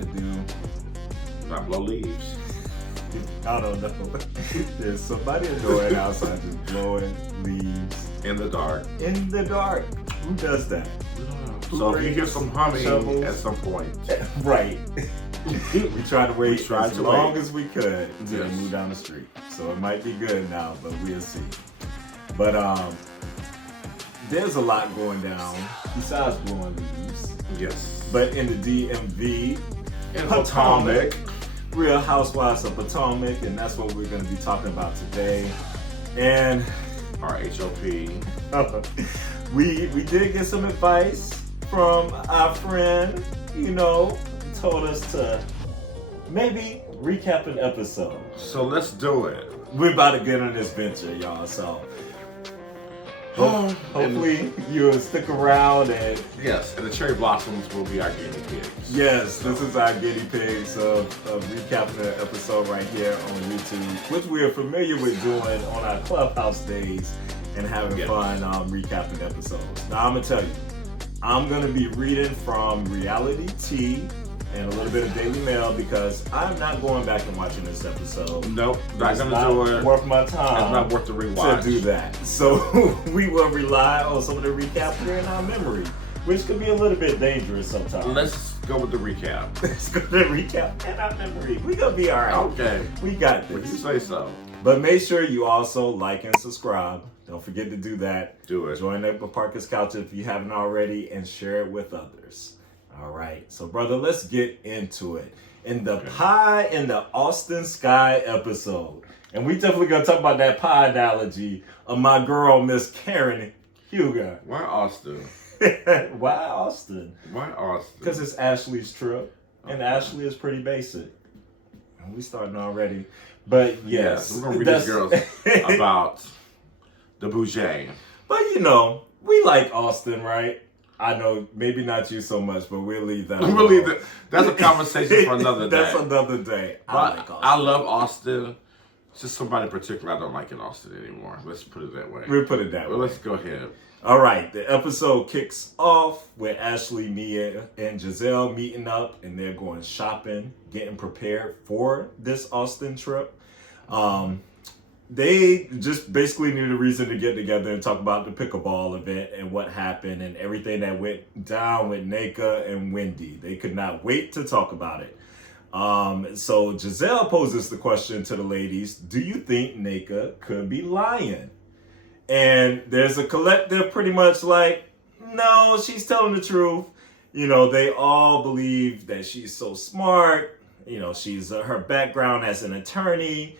to do? Not blow leaves. I don't know. There's somebody annoying outside just blowing leaves. In the dark. In the dark. Who does that? So if you hear some humming shovels. at some point. Right. We tried to wait as long as we could until they move down the street. So it might be good now, but we'll see. But there's a lot going down besides blowing leaves. Yes. But in the DMV, in Potomac. Real Housewives of Potomac, and that's what we're going to be talking about today. And our HOP. we did get some advice from our friend, told us to maybe recap an episode. So let's do it. We're about to get on this venture, y'all. So hopefully you'll stick around and yes, and the cherry blossoms will be our guinea pigs. Yes, this is our guinea pigs of recapping the episode right here on YouTube, which we are familiar with doing on our Clubhouse days and having fun recapping episodes. Now I'm gonna tell you, I'm gonna be reading from Reality T and a little bit of Daily Mail because I'm not going back and watching this episode. Nope, not gonna do it. Worth my time. It's not worth the rewatch to do that. So we will rely on some of the recap here in our memory, which can be a little bit dangerous sometimes. Let's go with the recap. Let's go to the recap in our memory. We gonna be all right. Okay, we got this. When you say so. But make sure you also like and subscribe. Don't forget to do that. Do it. Join the Parker's Couch if you haven't already, and share it with others. All right, so brother, let's get into it. In the pie in the Austin Sky episode, and we definitely gonna talk about that pie analogy of my girl, Miss Karen Huger. Why Austin? Why Austin? Why Austin? Because it's Ashley's trip, and Ashley is pretty basic. And we starting already, but yes, we're gonna read these girls about the bougie. But we like Austin, right? I know, maybe not you so much, but we'll leave that. We'll leave that. That's a conversation for another day. That's another day. I love Austin. It's just somebody in particular I don't like in Austin anymore. Let's put it that way. We'll put it that way. Let's go ahead. All right, the episode kicks off with Ashley, Mia, and Gizelle meeting up, and they're going shopping, getting prepared for this Austin trip. They just basically need a reason to get together and talk about the pickleball event and what happened and everything that went down with Nneka and Wendy. They could not wait to talk about it. So Gizelle poses the question to the ladies, do you think Nneka could be lying? And there's a collective pretty much like, no, she's telling the truth. They all believe that she's so smart. She's her background as an attorney.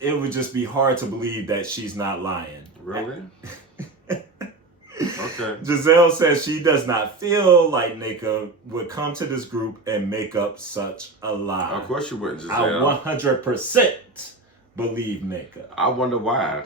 It would just be hard to believe that she's not lying. Really? Okay. Gizelle says she does not feel like Nneka would come to this group and make up such a lie. Of course you wouldn't, Gizelle. I 100% believe Nneka. I wonder why.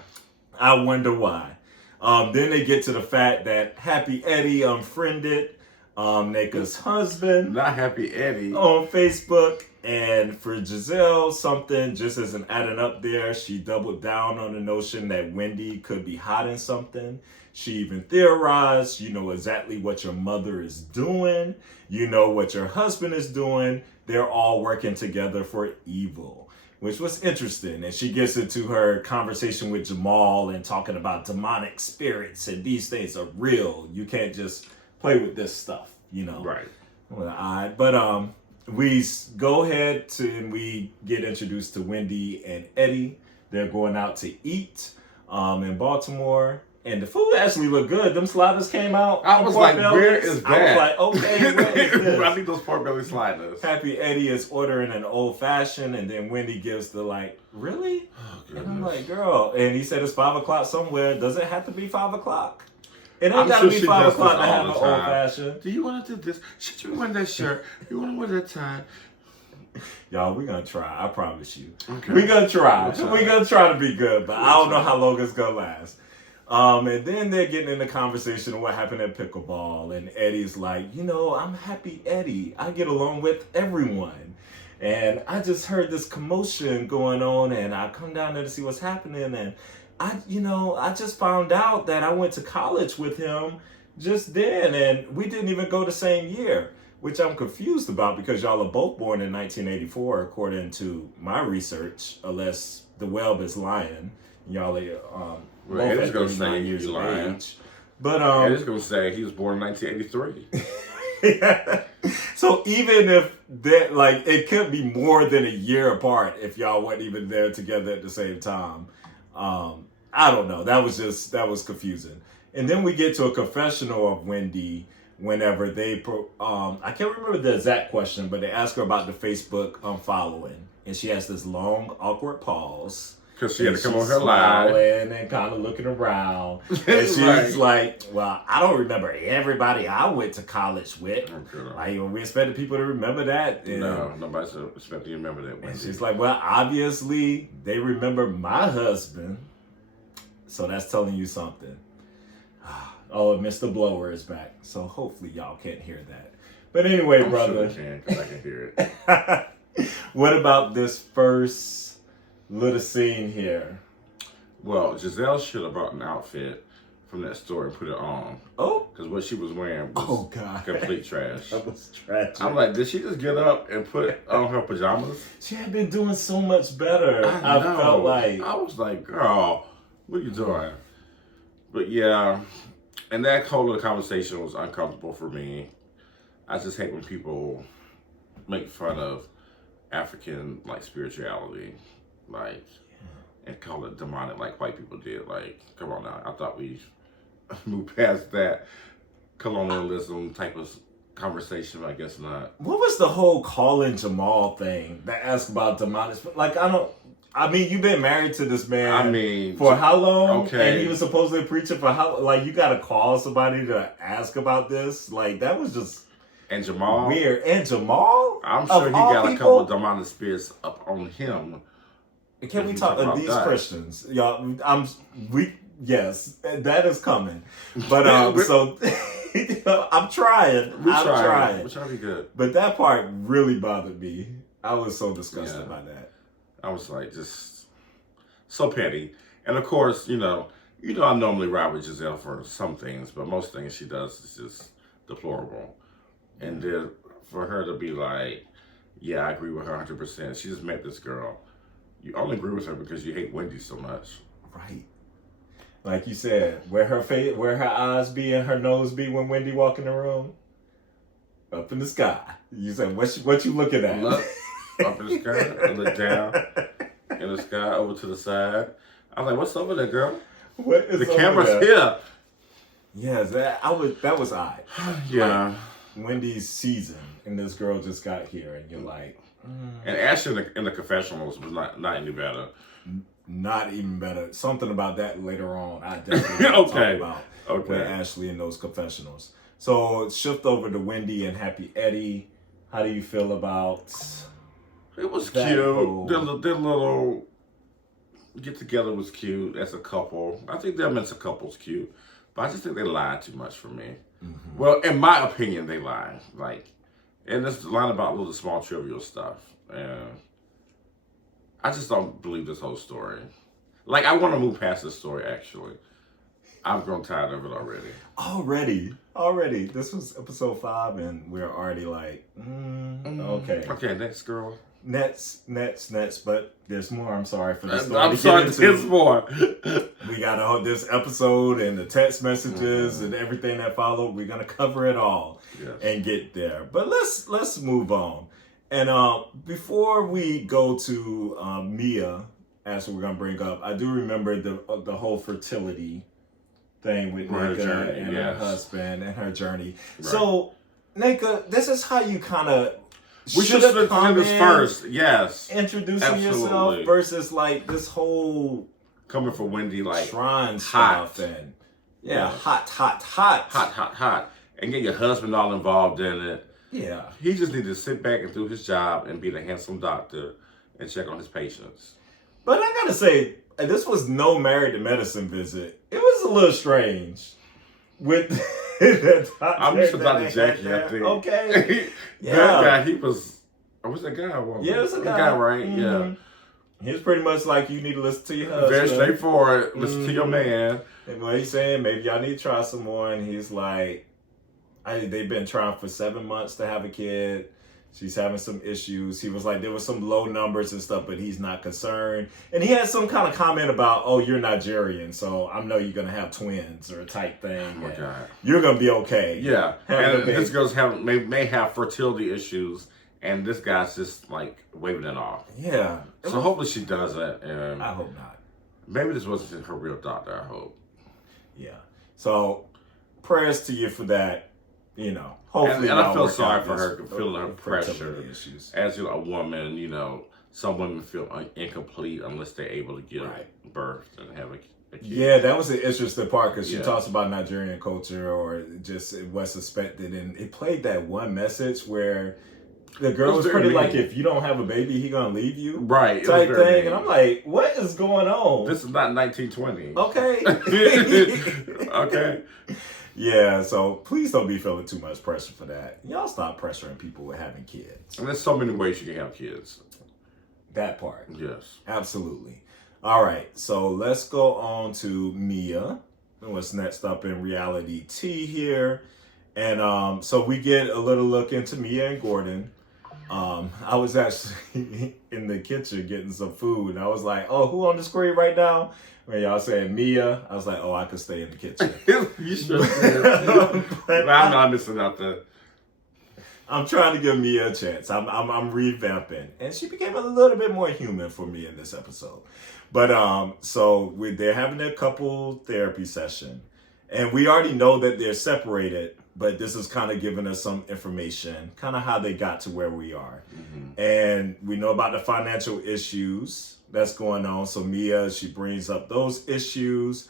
Then they get to the fact that Happy Eddie unfriended Nneka's husband. Not Happy Eddie. On Facebook. And for Gizelle, something just isn't adding up there. She doubled down on the notion that Wendy could be hiding something. She even theorized, you know exactly what your mother is doing. You know what your husband is doing. They're all working together for evil, which was interesting. And she gets into her conversation with Jamal and talking about demonic spirits and these things are real. You can't just play with this stuff, Right. But we go ahead and we get introduced to Wendy and Eddie. They're going out to eat in Baltimore. And the food actually looked good. Them sliders came out. I was like, where is that? I was like, okay, where is this? I think those pork belly sliders. Happy Eddie is ordering an old fashioned, and then Wendy gives the really? Oh, and I'm like, girl. And he said it's 5 o'clock somewhere. Does it have to be 5 o'clock? It ain't gotta be 5 o'clock to have an old fashioned. Do you want to do this? Should you wear that shirt? You want to wear that tie? Y'all, we're gonna try. I promise you. Okay. We're gonna try. We're gonna try to be good, but I don't know how long it's gonna last. And then they're getting in the conversation of what happened at pickleball, and Eddie's like, I'm Happy Eddie. I get along with everyone. And I just heard this commotion going on, and I come down there to see what's happening, and I just found out that I went to college with him just then, and we didn't even go the same year. which I'm confused about because y'all are both born in 1984, according to my research, unless the web is lying. Y'all are both Eddie's at gonna 39 say years you of lying. age. But Eddie's gonna say he was born in 1983. So even if that, like, it could be more than a year apart if y'all weren't even there together at the same time. I don't know. That was confusing. And then we get to a confessional of Wendy whenever they, I can't remember the exact question, but they ask her about the Facebook unfollowing. And she has this long, awkward pause. Because she had to come on her live. And kind of looking around. And she's like, well, I don't remember everybody I went to college with. Okay. Like, we expected people to remember that. And, no, nobody's expecting you to remember that. And she's like, well, obviously, they remember my husband. So that's telling you something. Oh, Mr. Blower is back. So hopefully y'all can't hear that. But anyway, brother. Sure can, because I can hear it. What about this first little scene here? Well, Gizelle should have brought an outfit from that store and put it on. Oh. Because what she was wearing was complete trash. That was tragic. I'm like, did she just get up and put on her pajamas? She had been doing so much better. I felt like. I was like, girl, what are you doing? But yeah, and that whole little conversation was uncomfortable for me. I just hate when people make fun of African, like, spirituality, like, and call it demonic like white people did. Like, come on now. I thought we moved past that colonialism type of conversation. I guess not. What was the whole Colin Jamal thing that asked about demonic? Like, I mean, you've been married to this man for how long? Okay. And he was supposedly preaching for how, like, you got to call somebody to ask about this? Like, that was just and Jamal weird. And Jamal? I'm sure he got a couple of demonic spirits up on him. Can we talk about these that? Christians? Y'all, yes, that is coming. But, so, I'm trying. I'm trying. We're trying to be good. But that part really bothered me. I was so disgusted by that. I was like, just so petty. And of course, you know, I normally ride with Gizelle for some things, but most things she does is just deplorable. And then for her to be like, yeah, I agree with her 100%. She just met this girl. You only agree with her because you hate Wendy so much. Right. Like you said, where her eyes be and her nose be when Wendy walk in the room? Up in the sky. You said, what you looking at? Look. Up in the sky, I look down in the sky, over to the side. I was like, "What's over there, girl?" What is the camera's here? Yeah, that was odd. Yeah, like, Wendy's season, and this girl just got here, and you're like, And Ashley in the confessionals was not any better. Not even better. Something about that later on. I definitely talk about with Ashley in those confessionals. So shift over to Wendy and Happy Eddie. How do you feel about? It was cute. Their little get together was cute as a couple. I think them as a couple's cute, but I just think they lied too much for me. Mm-hmm. Well, in my opinion, they lied. Like, and this line about little small trivial stuff, and I just don't believe this whole story. Like, I want to move past this story. Actually, I've grown tired of it already. Already. This was episode 5, and we're already like, okay. Okay, next girl. Next, but there's more. I'm sorry for this. I'm sorry, there's more. We got this episode and the text messages and everything that followed. We're gonna cover it all and get there. But let's move on. And before we go to Mia, as we're gonna bring up, I do remember the whole fertility thing with Nneka and her husband and her journey. Right. So, Nneka, this is how you kind of. We should have come this first, yes. Introducing yourself versus like this whole coming for Wendy like shrine stuff and hot, and get your husband all involved in it. Yeah, he just needed to sit back and do his job and be the handsome doctor and check on his patients. But I gotta say, this was no married to medicine visit. It was a little strange with. I'm used to Dr. Jackie, I think. Okay. That guy, he was. Was that guy or woman? Yeah, it was a guy, right? Mm-hmm. Yeah. He was pretty much like, you need to listen to your husband. Very straightforward. Listen to your man. And what he's saying, maybe y'all need to try some more. And he's like, they've been trying for 7 months to have a kid. She's having some issues. He was like, there was some low numbers and stuff, but he's not concerned. And he had some kind of comment about, oh, you're Nigerian, so I know you're going to have twins or a type thing. Oh, my God. You're going to be okay. Yeah. And this girl's may have fertility issues, and this guy's just, like, waving it off. Yeah. So hopefully she does that. And I hope not. Maybe this wasn't her real doctor, I hope. Yeah. So prayers to you for that. You know, hopefully. And I feel sorry for her feeling her pressure issues. As a woman. You know, some women feel incomplete unless they're able to give birth and have a kid. Yeah, that was the interesting part because she talks about Nigerian culture or just what's expected, and it played that one message where the girl was pretty like, if you don't have a baby, he gonna leave you, right? Type thing, mean. And I'm like, what is going on? This is not 1920. Okay. Okay. Yeah, so please don't be feeling too much pressure for that. Y'all stop pressuring people with having kids. And there's so many ways you can have kids. That part. Yes. Absolutely. All right, so let's go on to Mia. What's next up in reality T here. And so we get a little look into Mia and Gordon. I was actually in the kitchen getting some food, and I was like, oh, who on the screen right now? When y'all saying Mia, I was like, oh, I could stay in the kitchen. You sure did. But I'm not missing out there. I'm trying to give Mia a chance. I'm revamping, and she became a little bit more human for me in this episode. But so they're having a couple therapy session, and we already know that they're separated. But this is kind of giving us some information, kind of how they got to where we are, and we know about the financial issues that's going on. So Mia, she brings up those issues,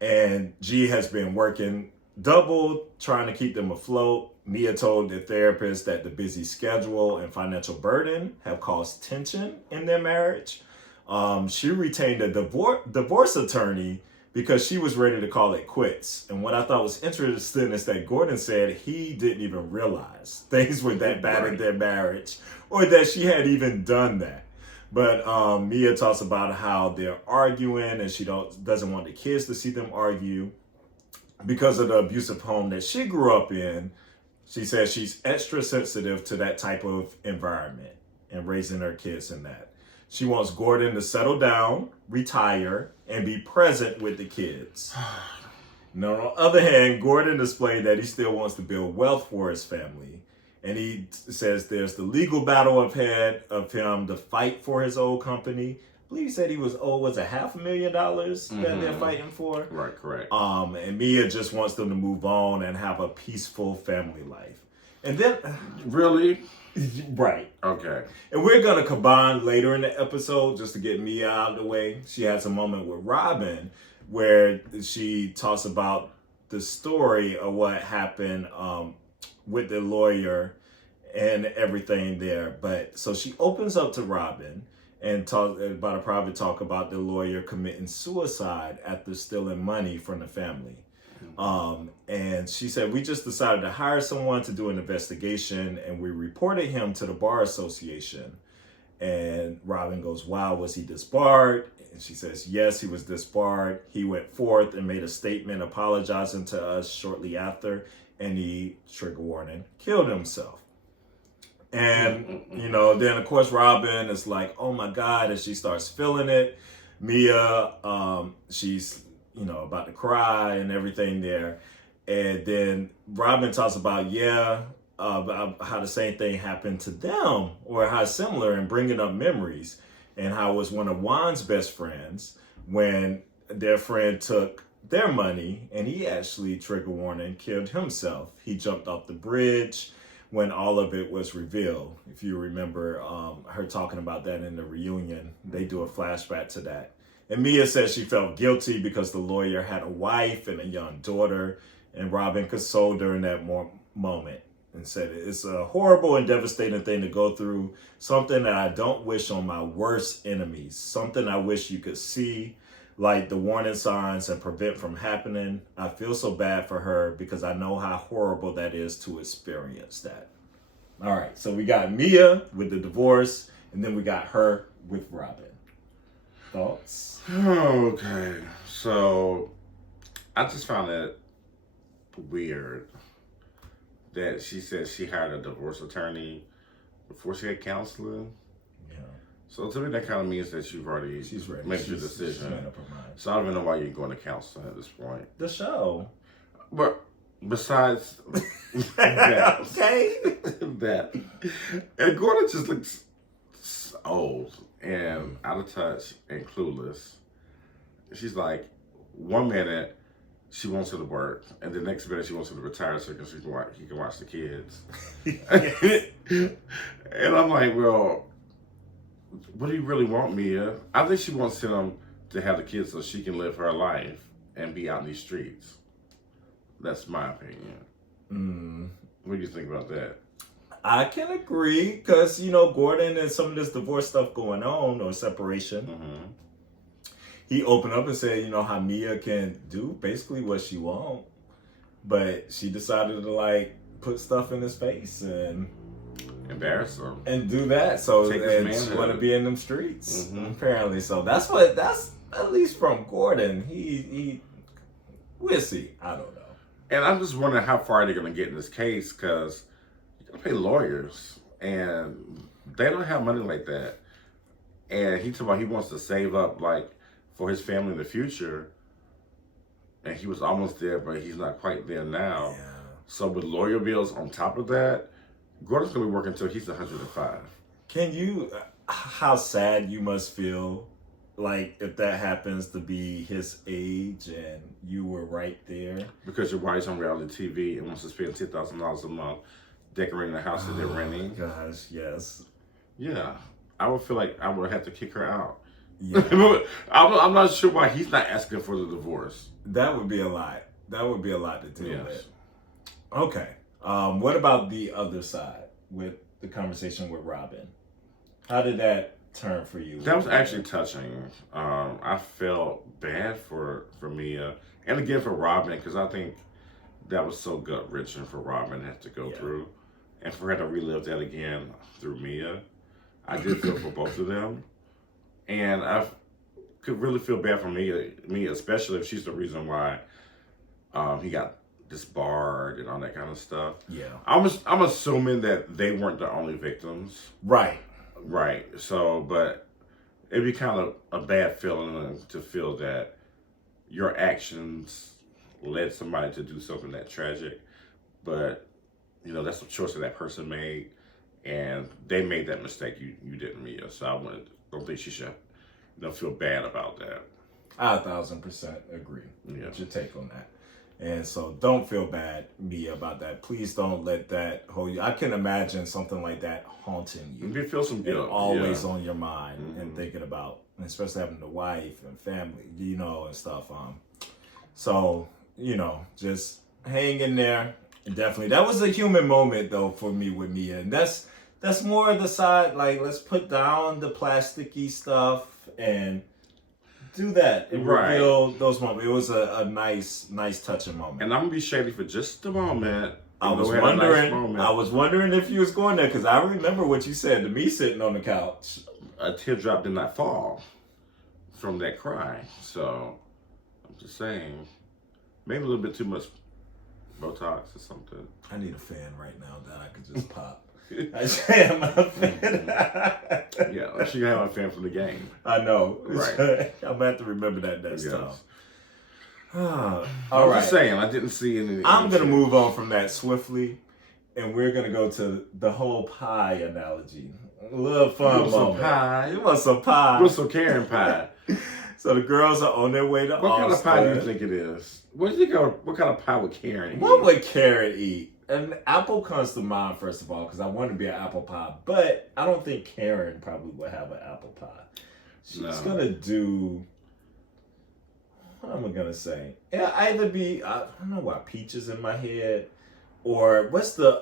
and G has been working double trying to keep them afloat. Mia told the therapist that the busy schedule and financial burden have caused tension in their marriage. She retained a divorce attorney because she was ready to call it quits. And what I thought was interesting is that Gordon said he didn't even realize things were that bad in their marriage or that she had even done that. But Mia talks about how they're arguing and she doesn't want the kids to see them argue because of the abusive home that she grew up in. She says she's extra sensitive to that type of environment and raising her kids in that. She wants Gordon to settle down, retire, and be present with the kids. Now, on the other hand, Gordon displayed that he still wants to build wealth for his family. And he says there's the legal battle ahead of him to fight for his old company. I believe he said he was owed, was it $500,000 that they're fighting for? Right, correct. And Mia just wants them to move on and have a peaceful family life. And then... Really? Right. Okay. And we're going to combine later in the episode just to get Mia out of the way. She has a moment with Robyn where she talks about the story of what happened with the lawyer and everything there. But so she opens up to Robyn and talks about a private talk about the lawyer committing suicide after stealing money from the family. And she said, we just decided to hire someone to do an investigation and we reported him to the bar association. And Robyn goes, wow, was he disbarred? And she says, yes, he was disbarred. He went forth and made a statement apologizing to us shortly after, and he, trigger warning, killed himself. And, you know, then of course Robyn is like, oh my God, and she starts feeling it. Mia, she's, you know, about to cry and everything there. And then Robyn talks about, about how the same thing happened to them or how similar, and bringing up memories and how it was one of Juan's best friends when their friend took their money and he actually, trigger warning, killed himself. He jumped off the bridge when all of it was revealed. If you remember her talking about that in the reunion, they do a flashback to that. And Mia says she felt guilty because the lawyer had a wife and a young daughter, and Robyn consoled her in that moment and said, it's a horrible and devastating thing to go through, something that I don't wish on my worst enemies, something I wish you could see, like the warning signs, and prevent from happening. I feel so bad for her because I know how horrible that is to experience that. All right, so we got Mia with the divorce, and then we got her with Robyn. Thoughts? Okay, so I just found it weird that she said she hired a divorce attorney before she had counseling. Yeah. So to me, that kind of means that you've already made your decision. She's made up her mind. So I don't even know why you're going to counseling at this point. The show. But besides that, okay. that, and Gordon just looks old and out of touch and clueless. She's like, one minute she wants her to work, and the next minute she wants her to retire so he can watch the kids. And I'm like, well, what do you really want, Mia? I think she wants him to have the kids so she can live her life and be out in these streets. That's my opinion. What do you think about that? I can agree because, you know, Gordon and some of this divorce stuff going on or separation, he opened up and said, you know, how Mia can do basically what she wants, but she decided to like put stuff in his face and embarrass him and do that. So and she want to be in them streets apparently. So that's at least from Gordon. He we'll see. I don't know. And I'm just wondering how far they're going to get in this case because you got to pay lawyers and they don't have money like that. And he talked about he wants to save up like for his family in the future. And he was almost there, but he's not quite there now. Yeah. So with lawyer bills on top of that, Gordon's going to be working until he's 105. Can you, how sad you must feel, like, if that happens to be his age and you were right there? Because your wife's on reality TV and wants to spend $10,000 a month decorating the house that they're renting. Gosh, yes. Yeah. I would feel like I would have to kick her out. Yeah. I'm not sure why he's not asking for the divorce. That would be a lot. That would be a lot to deal with. Okay. What about the other side with the conversation with Robyn? How did that turn for you? That was actually touching. I felt bad for Mia and again for Robyn because I think that was so gut-wrenching for Robyn to have to go through and for her to relive that again through Mia. I did feel for both of them. And I could really feel bad for Mia, especially if she's the reason why he got disbarred and all that kind of stuff. Yeah. I'm assuming that they weren't the only victims. Right. Right. So, but it'd be kind of a bad feeling to feel that your actions led somebody to do something that tragic. But, you know, that's a choice that that person made. And they made that mistake. You didn't, Mia. So I don't think she should, feel bad about that. I 1,000% agree. Yeah. What's your take on that? And so don't feel bad, Mia, about that. Please don't let that hold you. I can imagine something like that haunting you. You feel some guilt. Always on your mind and thinking about, especially having a wife and family, and stuff. So, just hang in there. And definitely. That was a human moment, though, for me with Mia. And that's more of the side, like, let's put down the plasticky stuff and do that and reveal those moments. It was a nice touching moment. And I'm gonna be shady for just a moment. I was wondering if you was going there because I remember what you said to me sitting on the couch. A teardrop did not fall from that cry. So I'm just saying, maybe a little bit too much Botox or something. I need a fan right now that I could just pop. I am a fan. Yeah, she can have a fan from the game. I know. Right. I'm gonna have to remember that next time. All right. Just saying, I didn't see any. I'm gonna move on from that swiftly, and we're gonna go to the whole pie analogy. A little fun moment. You want some pie? You want some Karen pie? So the girls are on their way to Austin. What kind of pie do you think it is? What kind of pie would Karen eat? What would Karen eat? An apple comes to mind, first of all, because I want to be an apple pie. But I don't think Karen probably would have an apple pie. She's going to do... What am I going to say? It'll either be... I don't know why, peaches in my head. Or what's the...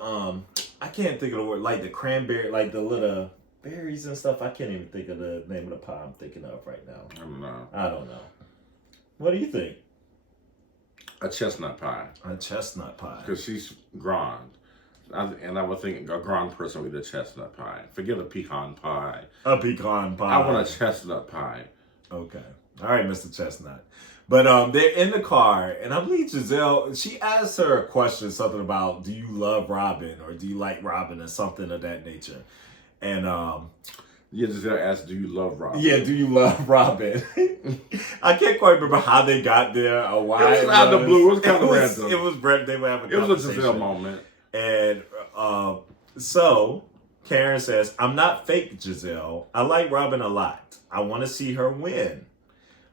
I can't think of the word. Like the cranberry, like the little berries and stuff. I can't even think of the name of the pie I'm thinking of right now. I don't know. What do you think? A chestnut pie. A chestnut pie. Because she's grand. And I would think a grand person would eat a chestnut pie. Forget a pecan pie. A pecan pie. I want a chestnut pie. Okay. All right, Mr. Chestnut. But they're in the car, and I believe Gizelle, she asked her a question, something about, do you love Robyn, or do you like Robyn, or something of that nature. And yeah, Gizelle asked, do you love Robyn? Yeah, do you love Robyn? I can't quite remember how they got there or why. It was out of the blue. It was kind of random. It was Brett. They were having a It conversation. was a Gizelle moment. And so Karen says, I'm not fake, Gizelle. I like Robyn a lot. I want to see her win.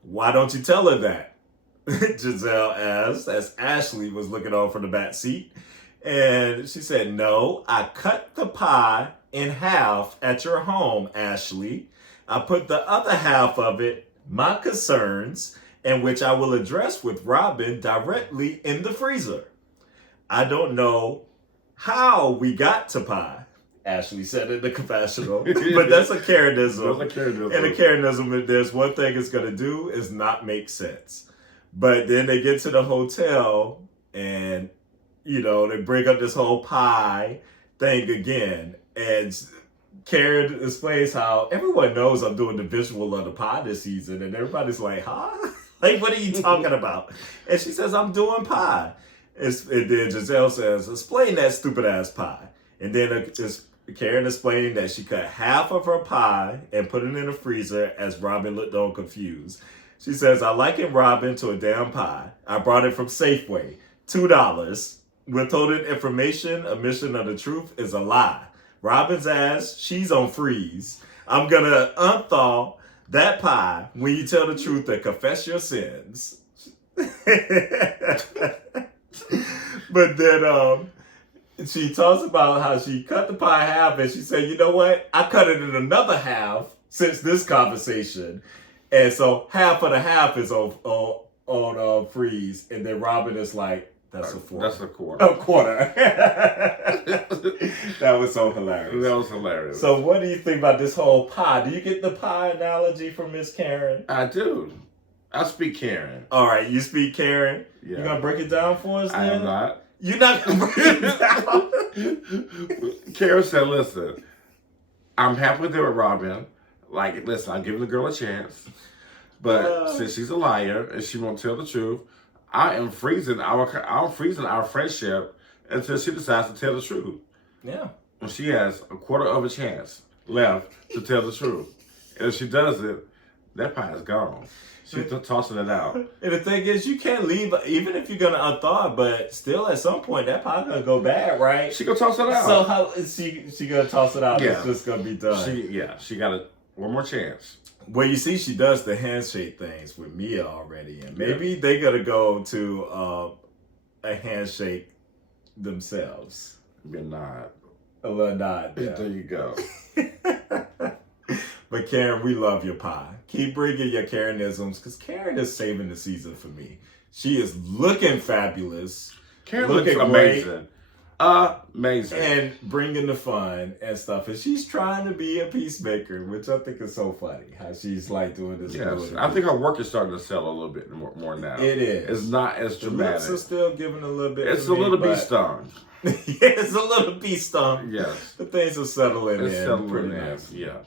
Why don't you tell her that? Gizelle asked, as Ashley was looking on from the back seat. And she said, no, I cut the pie in half at your home, Ashley. I put the other half of it, my concerns, and which I will address with Robyn directly in the freezer. I don't know how we got to pie, Ashley said in the confessional. But that's a Karenism. That's a Karenism. And a Karenism, there's one thing it's going to do is not make sense. But then they get to the hotel and, you know, they bring up this whole pie thing again. And Karen explains how everyone knows I'm doing the visual of the pie this season. And everybody's like, huh? Like, what are you talking about? And she says, I'm doing pie. And then Gizelle says, explain that stupid ass pie. And then Karen explained that she cut half of her pie and put it in the freezer as Robyn looked on confused. She says, I liken Robyn to a damn pie. I brought it from Safeway. $2. Withholding information, omission of the truth is a lie. Robyn's ass, she's on freeze. I'm going to unthaw that pie when you tell the truth and confess your sins. But then she talks about how she cut the pie in half, and she said, you know what? I cut it in another half since this conversation. And so half of the half is on freeze. And then Robyn is like, that's a quarter. That's a quarter. A quarter. That was so hilarious. That was hilarious. So what do you think about this whole pie? Do you get the pie analogy from Miss Karen? I do. I speak Karen. All right, you speak Karen? Yeah. You gonna break it down for us then? I am not. You're not gonna break it down? Karen said, listen, I'm happy there with Robyn. Like, listen, I'm giving the girl a chance. But since she's a liar and she won't tell the truth, I'm freezing our friendship until she decides to tell the truth. Yeah. And she has a quarter of a chance left to tell the truth. And if she does it, that pie is gone. She's tossing it out. And the thing is, you can't leave, even if you're going to unthaw it, but still at some point, that pie going to go bad, right? She going to toss it out. So how is she going to toss it out? Yeah. It's just going to be done. She got one more chance. Well, you see, she does the handshake things with Mia already, and maybe they're gonna go to a handshake themselves. A nod. A little nod. Yeah. There you go. But Karen, we love your pie. Keep bringing your Karenisms, because Karen is saving the season for me. She is looking fabulous. Karen looks amazing. Amazing. And bringing the fun and stuff. And she's trying to be a peacemaker, which I think is so funny. How she's like doing this. Yes, I think her work is starting to sell a little bit more now. It is. It's not as dramatic. The lips are still giving a little bit. It's a little bee stung. Yeah, it's a little bee stung. Yes. The things are settling it's in. Settling pretty in. nice. Yeah.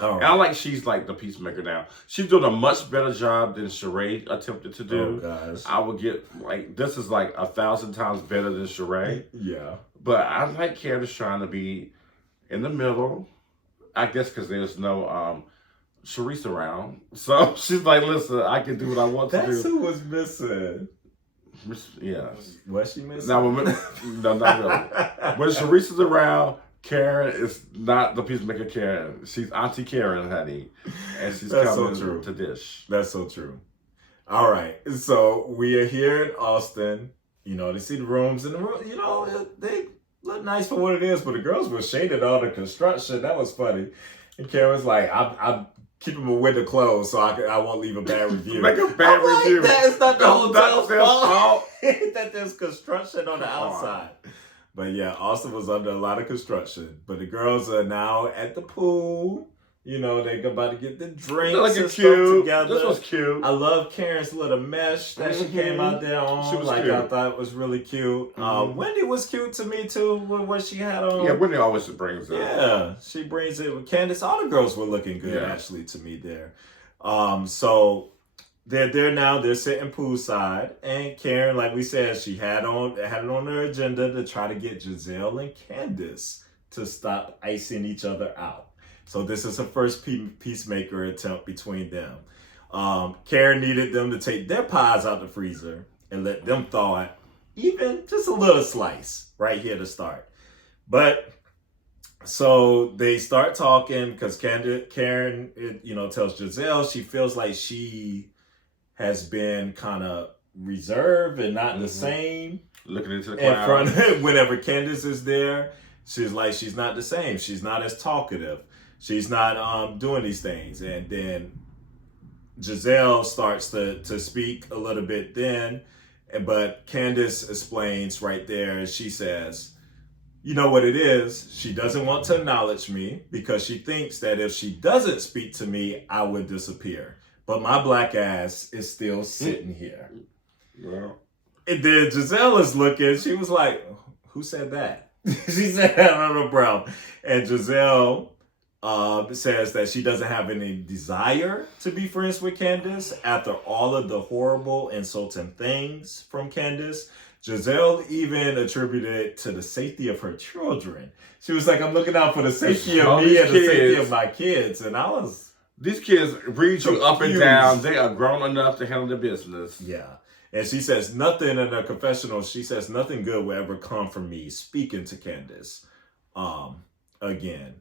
All right. And I like she's like the peacemaker now. She's doing a much better job than Sheree attempted to do. Oh, gosh. I would get this is like 1,000 times better than Sheree. Yeah. But I like Candiace trying to be in the middle. I guess because there's no Sharice around. So she's like, listen, I can do what I want to do. That's who was missing. Yeah. Was she missing? No, not really. When Sharice is around, Karen is not the peacemaker Karen. She's Auntie Karen, honey. And she's coming to dish. That's so true. All right. So we are here in Austin. You know, they see the rooms in the room. You know, they look nice for what it is, but the girls were shaded all the construction. That was funny. And Karen's like, I'm keeping my window closed so I won't leave a bad review. Make a bad review. Like, that is not the hotel's fault. fault. That there's construction on the outside. But yeah, Austin was under a lot of construction. But the girls are now at the pool. You know, they're about to get the drinks and stuff together. This was cute. I love Karen's little mesh that she came out there on. She was cute. I thought it was really cute. Wendy was cute to me too with what she had on. Yeah, Wendy always brings it. Yeah, she brings it with Candiace. All the girls were looking good actually to me there. So they're there now. They're sitting poolside, and Karen, like we said, she had it on her agenda to try to get Gizelle and Candiace to stop icing each other out. So this is her first peacemaker attempt between them. Karen needed them to take their pies out the freezer and let them thaw it, even just a little slice right here to start. But so they start talking because Karen, tells Gizelle she feels like she has been kind of reserved and not the same. Looking into the cloud. In front, whenever Candiace is there, she's like, she's not the same. She's not as talkative. She's not doing these things. And then Gizelle starts to speak a little bit then, but Candiace explains right there. She says, you know what it is? She doesn't want to acknowledge me because she thinks that if she doesn't speak to me, I would disappear. But my black ass is still sitting here. Well. And then Gizelle is looking. She was like, who said that? She said that on her brow. And Gizelle says that she doesn't have any desire to be friends with Candiace after all of the horrible, insulting things from Candiace. Gizelle even attributed it to the safety of her children. She was like, I'm looking out for the safety of me and the safety of my kids. And I was... These kids read you up and down. They are grown enough to handle their business. Yeah. And she says nothing in her confessional. She says nothing good will ever come from me speaking to Candiace again.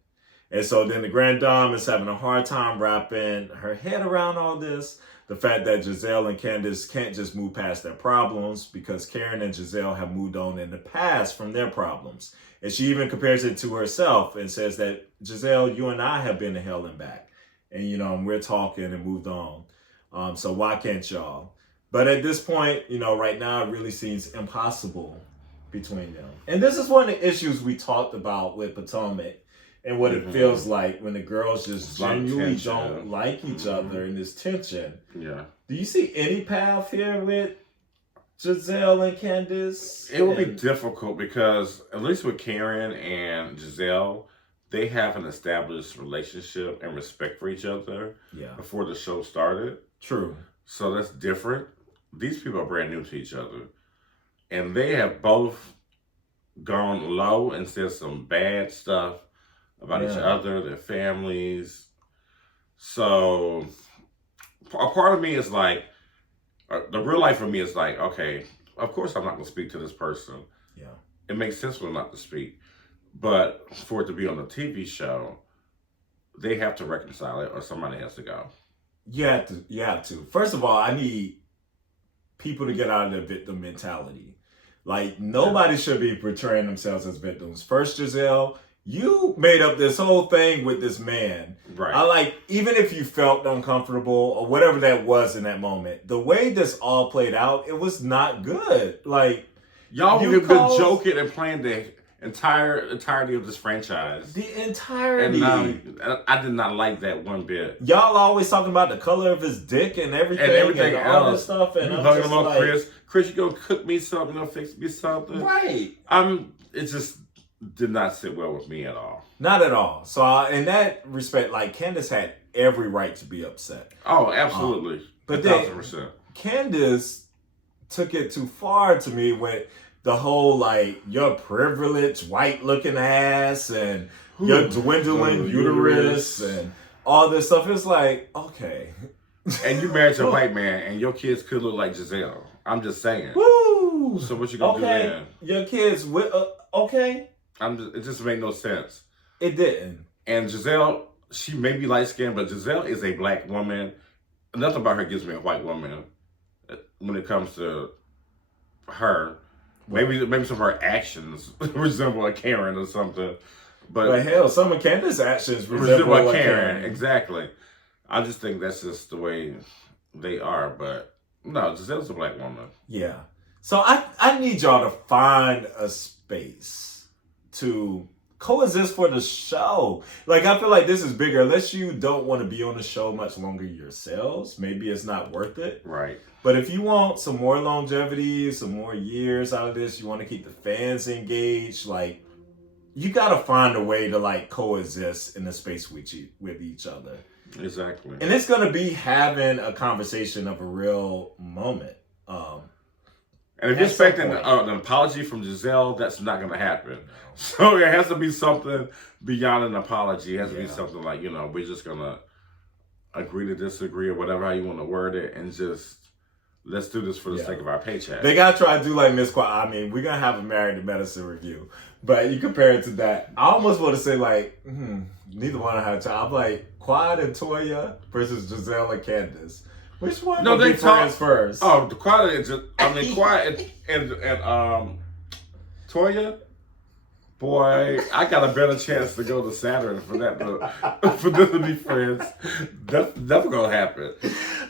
And so then the Grand Dame is having a hard time wrapping her head around all this. The fact that Gizelle and Candiace can't just move past their problems because Karen and Gizelle have moved on in the past from their problems. And she even compares it to herself and says that, Gizelle, you and I have been to hell and back. And, we're talking and moved on. So why can't y'all? But at this point, right now it really seems impossible between them. And this is one of the issues we talked about with Potomac and what it feels like when the girls just genuinely don't like each other in this tension. Yeah. Do you see any path here with Gizelle and Candiace? It will be difficult because, at least with Karen and Gizelle, they have an established relationship and respect for each other before the show started. True. So that's different. These people are brand new to each other. And they have both gone low and said some bad stuff about each other, their families. So a part of me is like, the real life for me is like, okay, of course I'm not going to speak to this person. Yeah. It makes sense for them not to speak. But for it to be on a TV show, they have to reconcile it or somebody has to go. You have to. First of all, I need people to get out of their victim mentality. Like, nobody should be portraying themselves as victims. First, Gizelle, you made up this whole thing with this man. Right. Even if you felt uncomfortable or whatever that was in that moment, the way this all played out, it was not good. Y'all have been joking and playing the entirety of this franchise. The entirety. And I did not like that one bit. Y'all always talking about the color of his dick and everything and all this stuff. And I'm just like, Chris, you gonna cook me something? Fix me something? Right. It just did not sit well with me at all. Not at all. So in that respect, Candiace had every right to be upset. Oh, absolutely. But 1,000%. Candiace took it too far to me with the whole, your privileged white-looking ass and your dwindling uterus and all this stuff. It's like, okay. And you married a white man and your kids could look like Gizelle. I'm just saying. Woo! So what you gonna do then? Your kids, okay. It just made no sense. It didn't. And Gizelle, she may be light-skinned, but Gizelle is a black woman. Nothing about her gives me a white woman when it comes to her. Maybe some of her actions resemble a Karen or something. But hell, some of Candiace's actions resemble a Karen. Exactly. I just think that's just the way they are. But no, Giselle's a black woman. Yeah. So I need y'all to find a space to coexist for the show. I feel like this is bigger. Unless you don't want to be on the show much longer yourselves, maybe it's not worth it. Right. But if you want some more longevity, some more years out of this, you want to keep the fans engaged, you gotta find a way to like coexist in the space with each other. Exactly. And it's gonna be having a conversation of a real moment. And if you're expecting an apology from Gizelle, that's not going to happen. No. So it has to be something beyond an apology. It has to be something like, we're just going to agree to disagree or whatever, how you want to word it, and just let's do this for the sake of our paycheck. They got to try to do like Miss Quiet. I mean, we're going to have a Married to Medicine review, but you compare it to that. I almost want to say like, neither one of them have time. I'm like, Quiet and Toya versus Gizelle and Candiace. Which one? No, they friends first. Oh, the Quiet and Quiet and Toya. Boy, I got a better chance to go to Saturn for that for them to be friends. That's never gonna happen.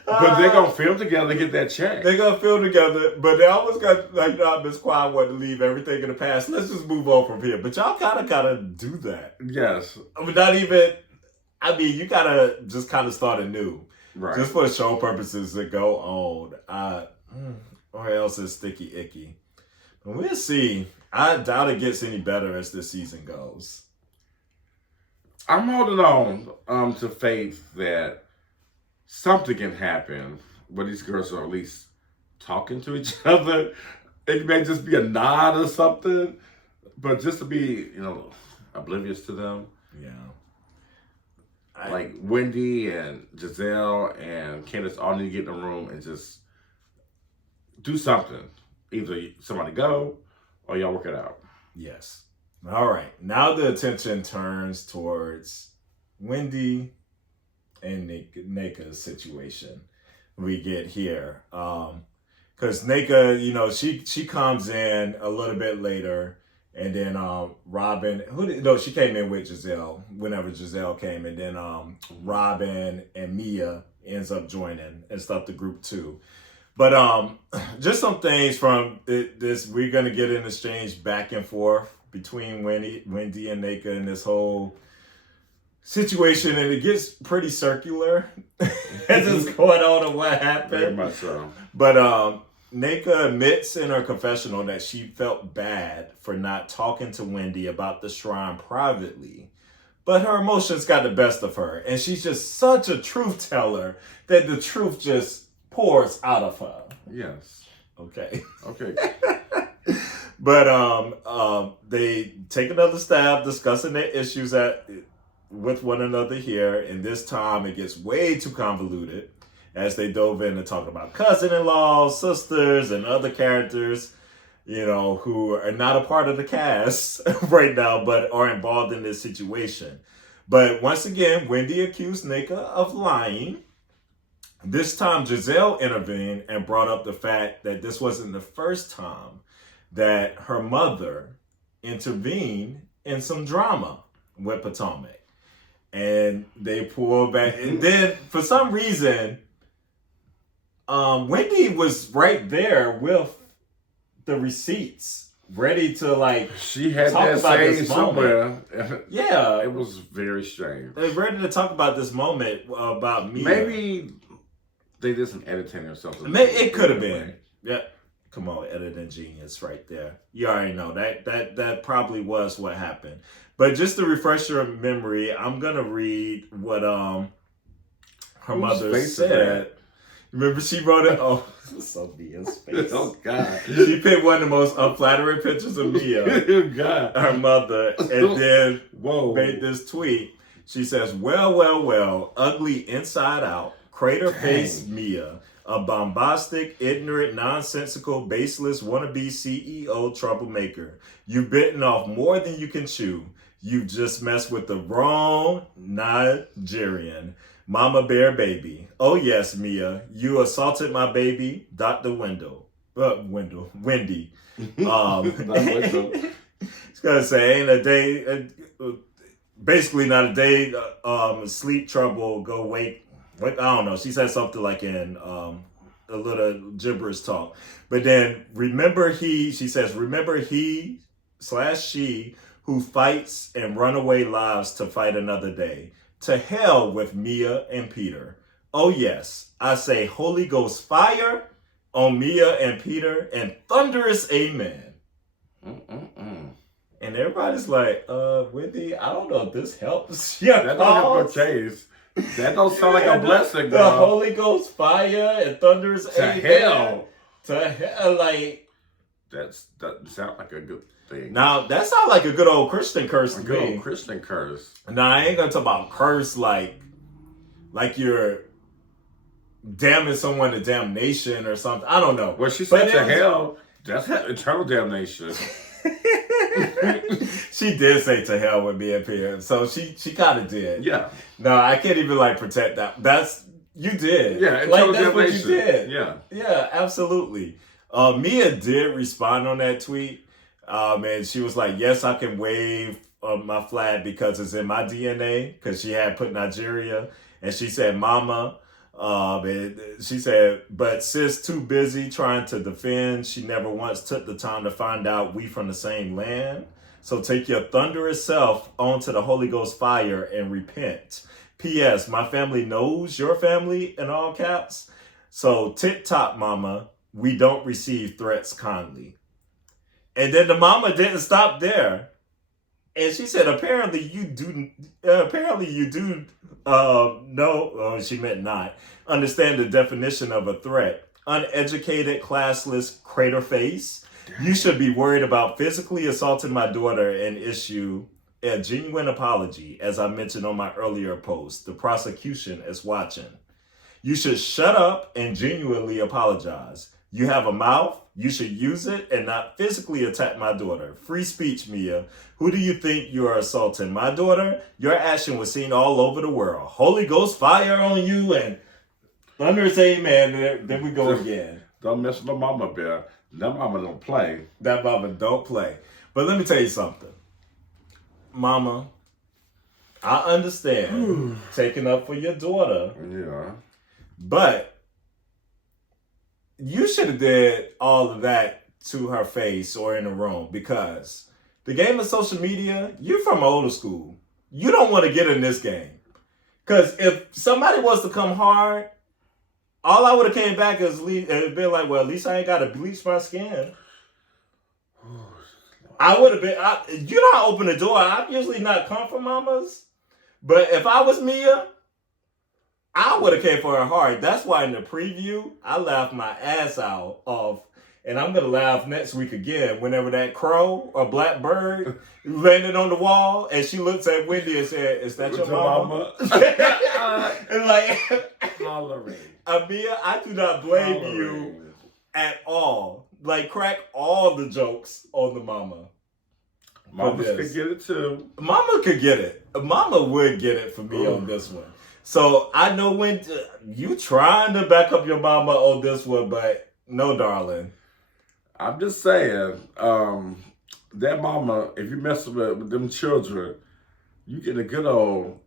But they're gonna film together to get that check. They're gonna film together, but they almost got like Miss Quiet wanted to leave everything in the past. Let's just move on from here. But y'all kind of gotta do that. Yes. I mean, not even. I mean, you gotta just kind of start anew. Right. Just for show purposes to go on. Or else it's sticky icky. But we'll see. I doubt it gets any better as this season goes. I'm holding on to faith that something can happen where these girls are at least talking to each other. It may just be a nod or something. But just to be, oblivious to them. Yeah. Like Wendy and Gizelle and Candiace all need to get in the room and just do something. Either somebody go or y'all work it out. Yes. All right. Now the attention turns towards Wendy and Nneka's situation. We get here. Because Nneka, she comes in a little bit later. And then Robyn, she came in with Gizelle whenever Gizelle came. And then Robyn and Mia ends up joining and stuff the group too. But just some things from this, we're going to get an exchange back and forth between Wendy and Nneka in this whole situation. And it gets pretty circular as it's going on and what happened. Very much so. But Nneka admits in her confessional that she felt bad for not talking to Wendy about the shrine privately, but her emotions got the best of her, and she's just such a truth teller that the truth just pours out of her. Yes. Okay. But they take another stab discussing their issues with one another here, and this time it gets way too convoluted. As they dove in to talk about cousin-in-laws, sisters, and other characters, who are not a part of the cast right now, but are involved in this situation. But once again, Wendy accused Nneka of lying. This time, Gizelle intervened and brought up the fact that this wasn't the first time that her mother intervened in some drama with Potomac. And they pulled back. And then, for some reason, Wendy was right there with the receipts, ready to she had talk that about saved this somewhere. Yeah, it was very strange. They're ready to talk about this moment about Mia. Maybe they did some editing or something. It could have been. Yeah, come on, editing genius right there. You already know that probably was what happened. But just to refresh your memory, I'm gonna read what her mother said. Remember, she wrote it. Oh, so Mia's face. Oh, God. She picked one of the most unflattering pictures of Mia, oh, God. Her mother, and then made this tweet. She says, well, ugly inside out, crater-faced Mia, a bombastic, ignorant, nonsensical, baseless, wannabe CEO troublemaker. You've bitten off more than you can chew. You've just messed with the wrong Nigerian. Mama Bear Baby. Oh yes, Mia, you assaulted my baby, Dr. Wendy. It's gonna say, ain't a day, basically not a day, sleep trouble, go wake, I don't know. She said something like in a little gibberish talk. But then she says, remember he/she who fights and runaway lives to fight another day. To hell with Mia and Peter. Oh yes, I say Holy Ghost fire on Mia and Peter and thunderous amen. And everybody's like, Wendy, I don't know if this helps. Yeah, that don't help her case. That don't sound like a blessing, the girl. Holy Ghost fire and thunder's to amen. hell. To hell, like that sounds like a good thing. Now that sounds like a good old Christian curse to me. Good old Christian curse. Now I ain't gonna talk about curse like you're damning someone to damnation or something. I don't know. Well, she said to hell. That's eternal damnation. She did say to hell with me appearing, so she kind of did. Yeah. No, I can't even like protect that. That's you did. Yeah, like that's what you did. Yeah. Yeah, absolutely. Mia did respond on that tweet, and she was like, "Yes, I can wave my flag because it's in my DNA." Because she had put Nigeria, and she said, "Mama." And she said, but sis too busy trying to defend. She never once took the time to find out we from the same land. So take your thunderous self onto the Holy Ghost fire and repent. P.S. My family knows your family in all caps. So tip-top, mama, we don't receive threats kindly. And then the mama didn't stop there. And she said, apparently you do no, she meant not, understand the definition of a threat. Uneducated, classless, crater face. You should be worried about physically assaulting my daughter and issue a genuine apology, as I mentioned on my earlier post. The prosecution is watching. You should shut up and genuinely apologize. You have a mouth. You should use it and not physically attack my daughter. Free speech, Mia. Who do you think you are assaulting? My daughter? Your action was seen all over the world. Holy Ghost fire on you and thunderous amen. Then we go again. Don't mess with the mama bear. That mama don't play. That mama don't play. But let me tell you something. Mama, I understand taking up for your daughter. Yeah. But you should have did all of that to her face or in the room, because the game of social media, you're from older school. You don't want to get in this game. Because if somebody was to come hard, all I would have came back is been like, well, at least I ain't got to bleach my skin. I would have been, you don't open the door. I'm usually not come for mamas. But if I was Mia, I would have came for her hard. That's why in the preview, I laughed my ass out off. And I'm going to laugh next week again whenever that crow or black bird landed on the wall and she looks at Wendy and said, is that your mama? And like, hollering. Amia, I do not blame you at all. Like, crack all the jokes on the mama. Mamas could get it too. Mama could get it. Mama would get it for me on this one. So I know when you trying to back up your mama on this one, but no, darling. I'm just saying, that mama, if you mess with them children, you get a good old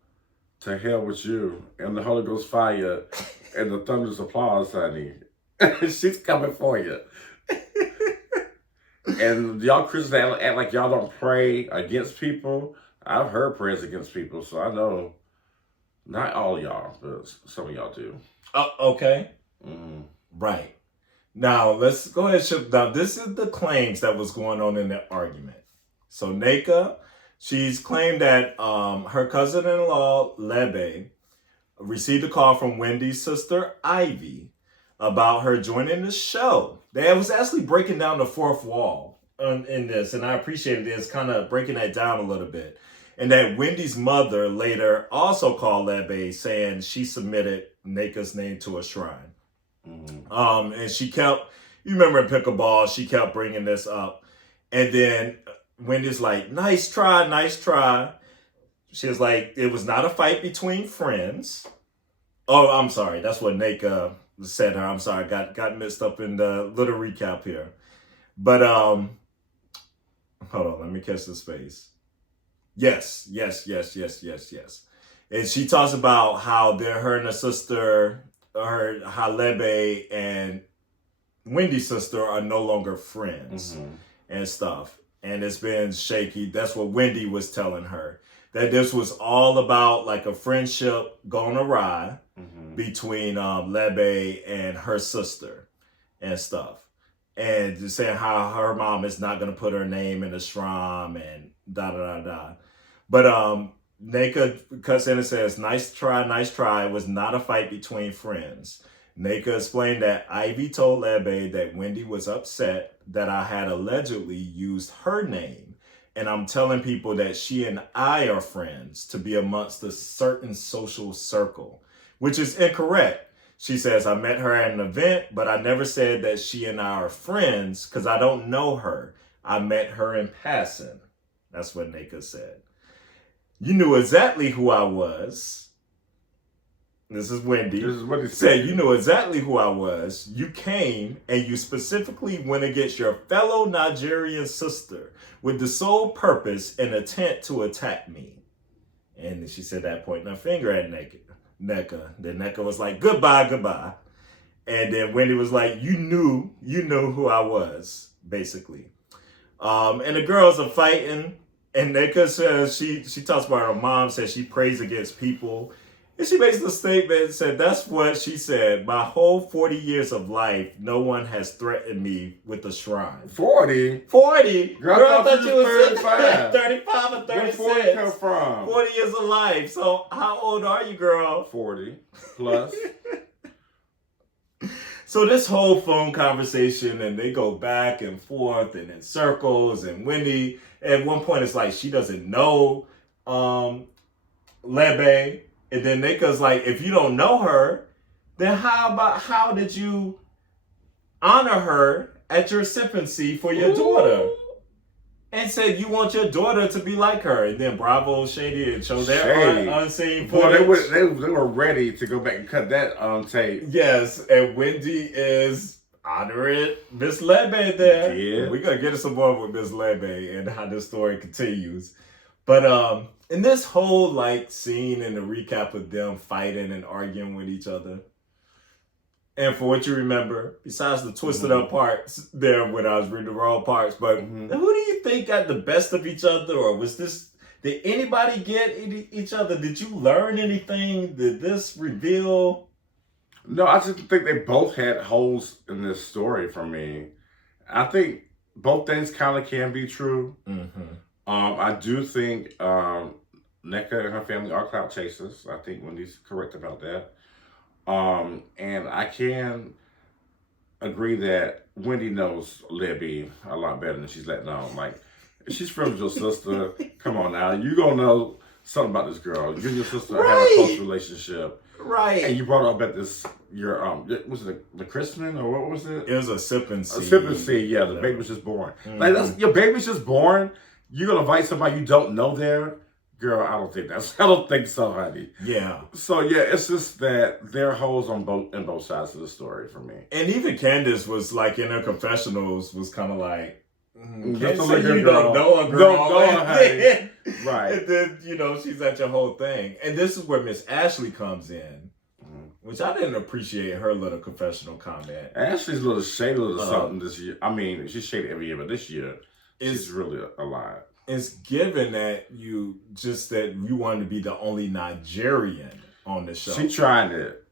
to hell with you and the Holy Ghost fire and the thunderous applause, honey. She's coming for you. And y'all Christians act like y'all don't pray against people. I've heard prayers against people, so I know not all y'all, but some of y'all do. Okay. Right. Now, let's go ahead and shift down. This is the claims that was going on in the argument. So, Nneka, she's claimed that her cousin-in-law, Lebe, received a call from Wendy's sister, Ivy, about her joining the show. They was actually breaking down the fourth wall in this, and I appreciated this, kind of breaking that down a little bit. And that Wendy's mother later also called Lebe, saying she submitted Nneka's name to a shrine. And she kept, you remember in pickleball, she kept bringing this up. And then Wendy's like, nice try, nice try. She was like, it was not a fight between friends. Oh, I'm sorry. That's what Nneka said her. I'm sorry. Got mixed up in the little recap here. But, hold on. Let me catch the space. Yes. And she talks about how her and her sister, how Lebe and Wendy's sister are no longer friends and stuff. And it's been shaky. That's what Wendy was telling her. That this was all about like a friendship gone awry between Lebe and her sister and stuff. and just saying how her mom is not going to put her name in the shrine and da da da da. But Nneka cuts in and says, nice try. It was not a fight between friends. Nneka explained that Ivy told Lebe that Wendy was upset that I had allegedly used her name. And I'm telling people that she and I are friends to be amongst a certain social circle, which is incorrect. She says, I met her at an event, but I never said that she and I are friends because I don't know her. I met her in passing. That's what Nneka said. You knew exactly who I was. This is Wendy. This is what he said. You knew exactly who I was. You came and you specifically went against your fellow Nigerian sister with the sole purpose and intent to attack me. And she said that, pointing her finger at Nneka. Then Nneka was like, goodbye. And then Wendy was like, you knew who I was, basically. And the girls are fighting. And Nneka says she talks about her mom, says she prays against people. And she makes the statement and said, that's what she said. My whole 40 years of life, no one has threatened me with a shrine. 40? 40? Girl, I thought you was 35. 35 or 36. Where 40 come from? 40 years of life. So how old are you, girl? 40 plus. So this whole phone conversation, and they go back and forth and in circles, and Wendy, at one point, it's like she doesn't know Lebe. And then Nneka's like, if you don't know her, then how did you honor her at your infancy for your daughter? And said you want your daughter to be like her. And then Bravo shady and show their unseen footage. Boy, they were ready to go back and cut that on tape. Yes, and Wendy is honoring Miss Lebe there. Yeah. We're going to get us some more with Miss Lebe and how this story continues. But in this whole scene and the recap of them fighting and arguing with each other, and for what you remember, besides the twisted up parts there when I was reading the wrong parts, but who do you think got the best of each other, or did anybody get each other? Did you learn anything? Did this reveal? No, I just think they both had holes in this story for me. I think both things kind of can be true. I do think Nneka and her family are clout chasers. I think Wendy's correct about that. And I can agree that Wendy knows Libby a lot better than she's letting on. Like, she's friends with your sister. Come on now. You gonna know something about this girl. You and your sister have a close relationship. Right. And you brought her up at was it the christening or what was it? It was a sipping seed. A sipping seed, yeah. The baby was just born. Like, your baby's just born. You're gonna invite somebody you don't know there? Girl, I don't think so, honey. Yeah. So yeah, it's just that there are holes on both sides of the story for me. And even Candiace was like in her confessionals was kind of like, just can't say you don't know a girl. Don't know her, honey. Right. And then, she's at your whole thing. And this is where Miss Ashley comes in, which I didn't appreciate her little confessional comment. Ashley's a little shady little something this year. I mean, she's shady every year, but this year, she's really a lot. It's given that you wanted to be the only Nigerian on the show. She tried it.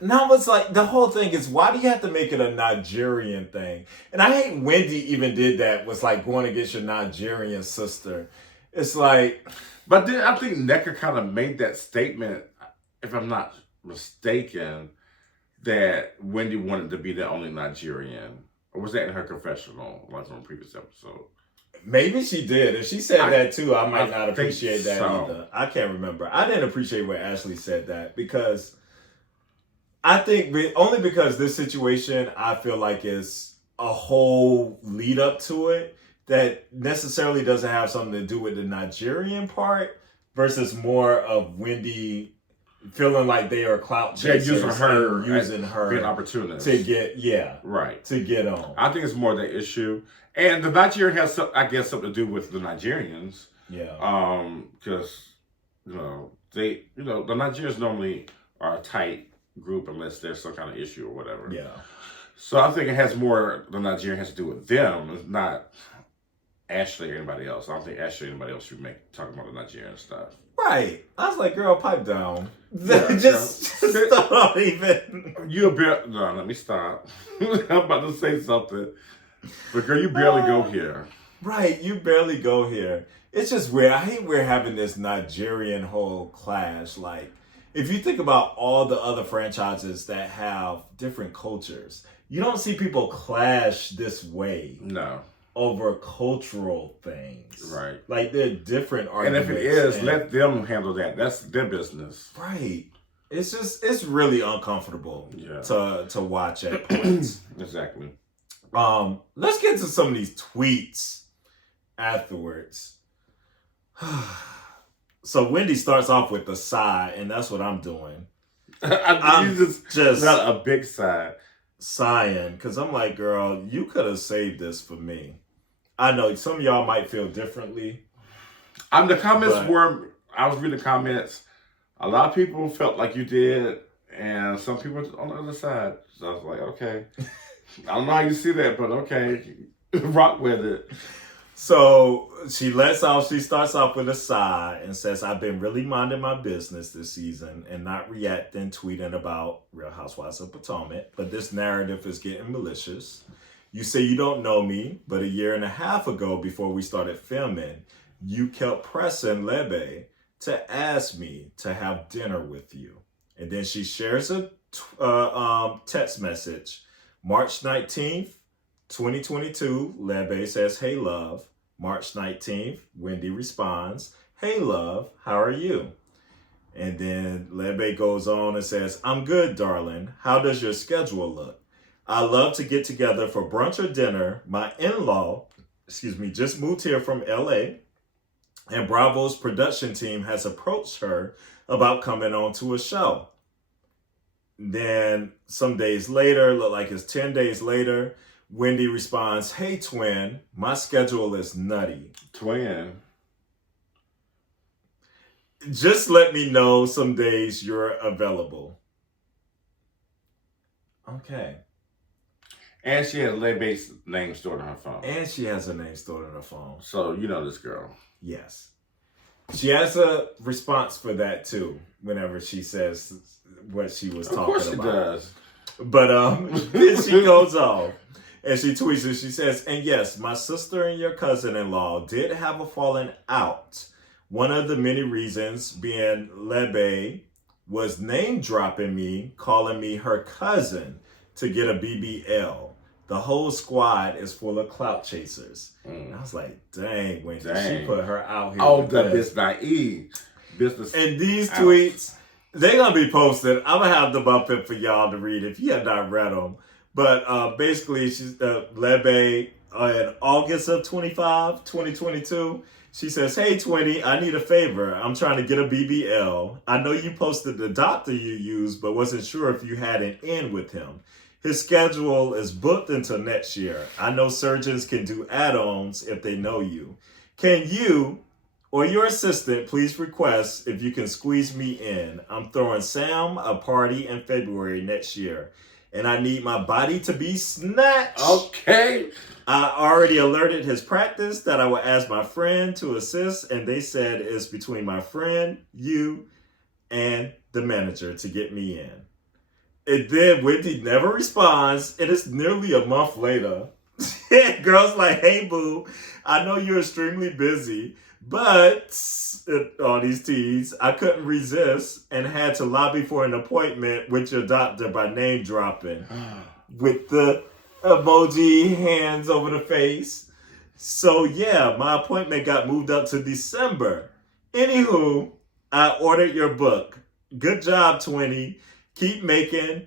Now it's like, the whole thing is, why do you have to make it a Nigerian thing? And I hate Wendy even did that, was like going against your Nigerian sister. It's like... But then I think Nneka kind of made that statement, if I'm not mistaken, that Wendy wanted to be the only Nigerian. Or was that in her confessional, like on a previous episode? Maybe she did. If she said that too, I might not appreciate that either. I can't remember. I didn't appreciate where Ashley said that because I think only because this situation I feel like is a whole lead up to it that necessarily doesn't have something to do with the Nigerian part versus more of Wendy feeling like they are clout chasers, using her being opportunist to get to get on. I think it's more the issue. And the Nigerian has, I guess, something to do with the Nigerians. Yeah. Because, the Nigerians normally are a tight group unless there's some kind of issue or whatever. Yeah. So I think it has more, the Nigerian has to do with them. It's not Ashley or anybody else. I don't think Ashley or anybody else should talking about the Nigerian stuff. Right. I was like, girl, pipe down. Yeah, just don't even. You a bit, no, let me stop. I'm about to say something. But girl, you barely go here. Right, you barely go here. It's just weird. I hate we're having this Nigerian whole clash. Like, if you think about all the other franchises that have different cultures, you don't see people clash this way. No. Over cultural things. Right. Like, they're different arguments. And if it is, let them handle that. That's their business. Right. It's really uncomfortable to watch at points. Exactly. Let's get to some of these tweets afterwards. So Wendy starts off with a sigh, and that's what I'm doing. I'm just not a big sigh. Sighing, because I'm like, girl, you could have saved this for me. I know some of y'all might feel differently. The comments were, I was reading the comments, a lot of people felt like you did, and some people on the other side. So I was like, okay. I don't know how you see that, but okay. Rock with it. So she starts off with a sigh and says, I've been really minding my business this season and not reacting, tweeting about Real Housewives of Potomac, but this narrative is getting malicious. You say you don't know me, but a year and a half ago before we started filming, you kept pressing Lebe to ask me to have dinner with you. And then she shares a text message. March 19th, 2022, Lebe says, hey, love. March 19th, Wendy responds, hey, love, how are you? And then Lebe goes on and says, I'm good, darling. How does your schedule look? I love to get together for brunch or dinner. My in-law, just moved here from LA, and Bravo's production team has approached her about coming on to a show. Then some days later, look like it's 10 days later, Wendy responds, hey, twin, my schedule is nutty. Twin. Just let me know some days you're available. Okay. And she has Lebe's name stored on her phone. And she has her name stored on her phone. So you know this girl. Yes. She has a response for that too, whenever she says what she was talking about. Of course she does. But then she goes on and she tweets and she says, and yes, my sister and your cousin-in-law did have a falling out. One of the many reasons being Lebe was name dropping me, calling me her cousin to get a BBL. The whole squad is full of clout chasers. And I was like, dang, Wendy, she put her out here. Oh, the business. And these tweets, they're going to be posted. I'm going to have them up for y'all to read if you have not read them. But basically, she's Lebe in August of 2022, she says, hey, 20, I need a favor. I'm trying to get a BBL. I know you posted the doctor you used, but wasn't sure if you had an in with him. His schedule is booked until next year. I know surgeons can do add-ons if they know you. Can you or your assistant please request if you can squeeze me in? I'm throwing Sam a party in February next year, and I need my body to be snatched. Okay. I already alerted his practice that I would ask my friend to assist, and they said it's between my friend, you, and the manager to get me in. And then Wendy never responds. It is nearly a month later. Girl's like, hey, boo, I know you're extremely busy, but all these teas, I couldn't resist and had to lobby for an appointment with your doctor by name dropping with the emoji hands over the face. So yeah, my appointment got moved up to December. Anywho, I ordered your book. Good job, 20. Keep making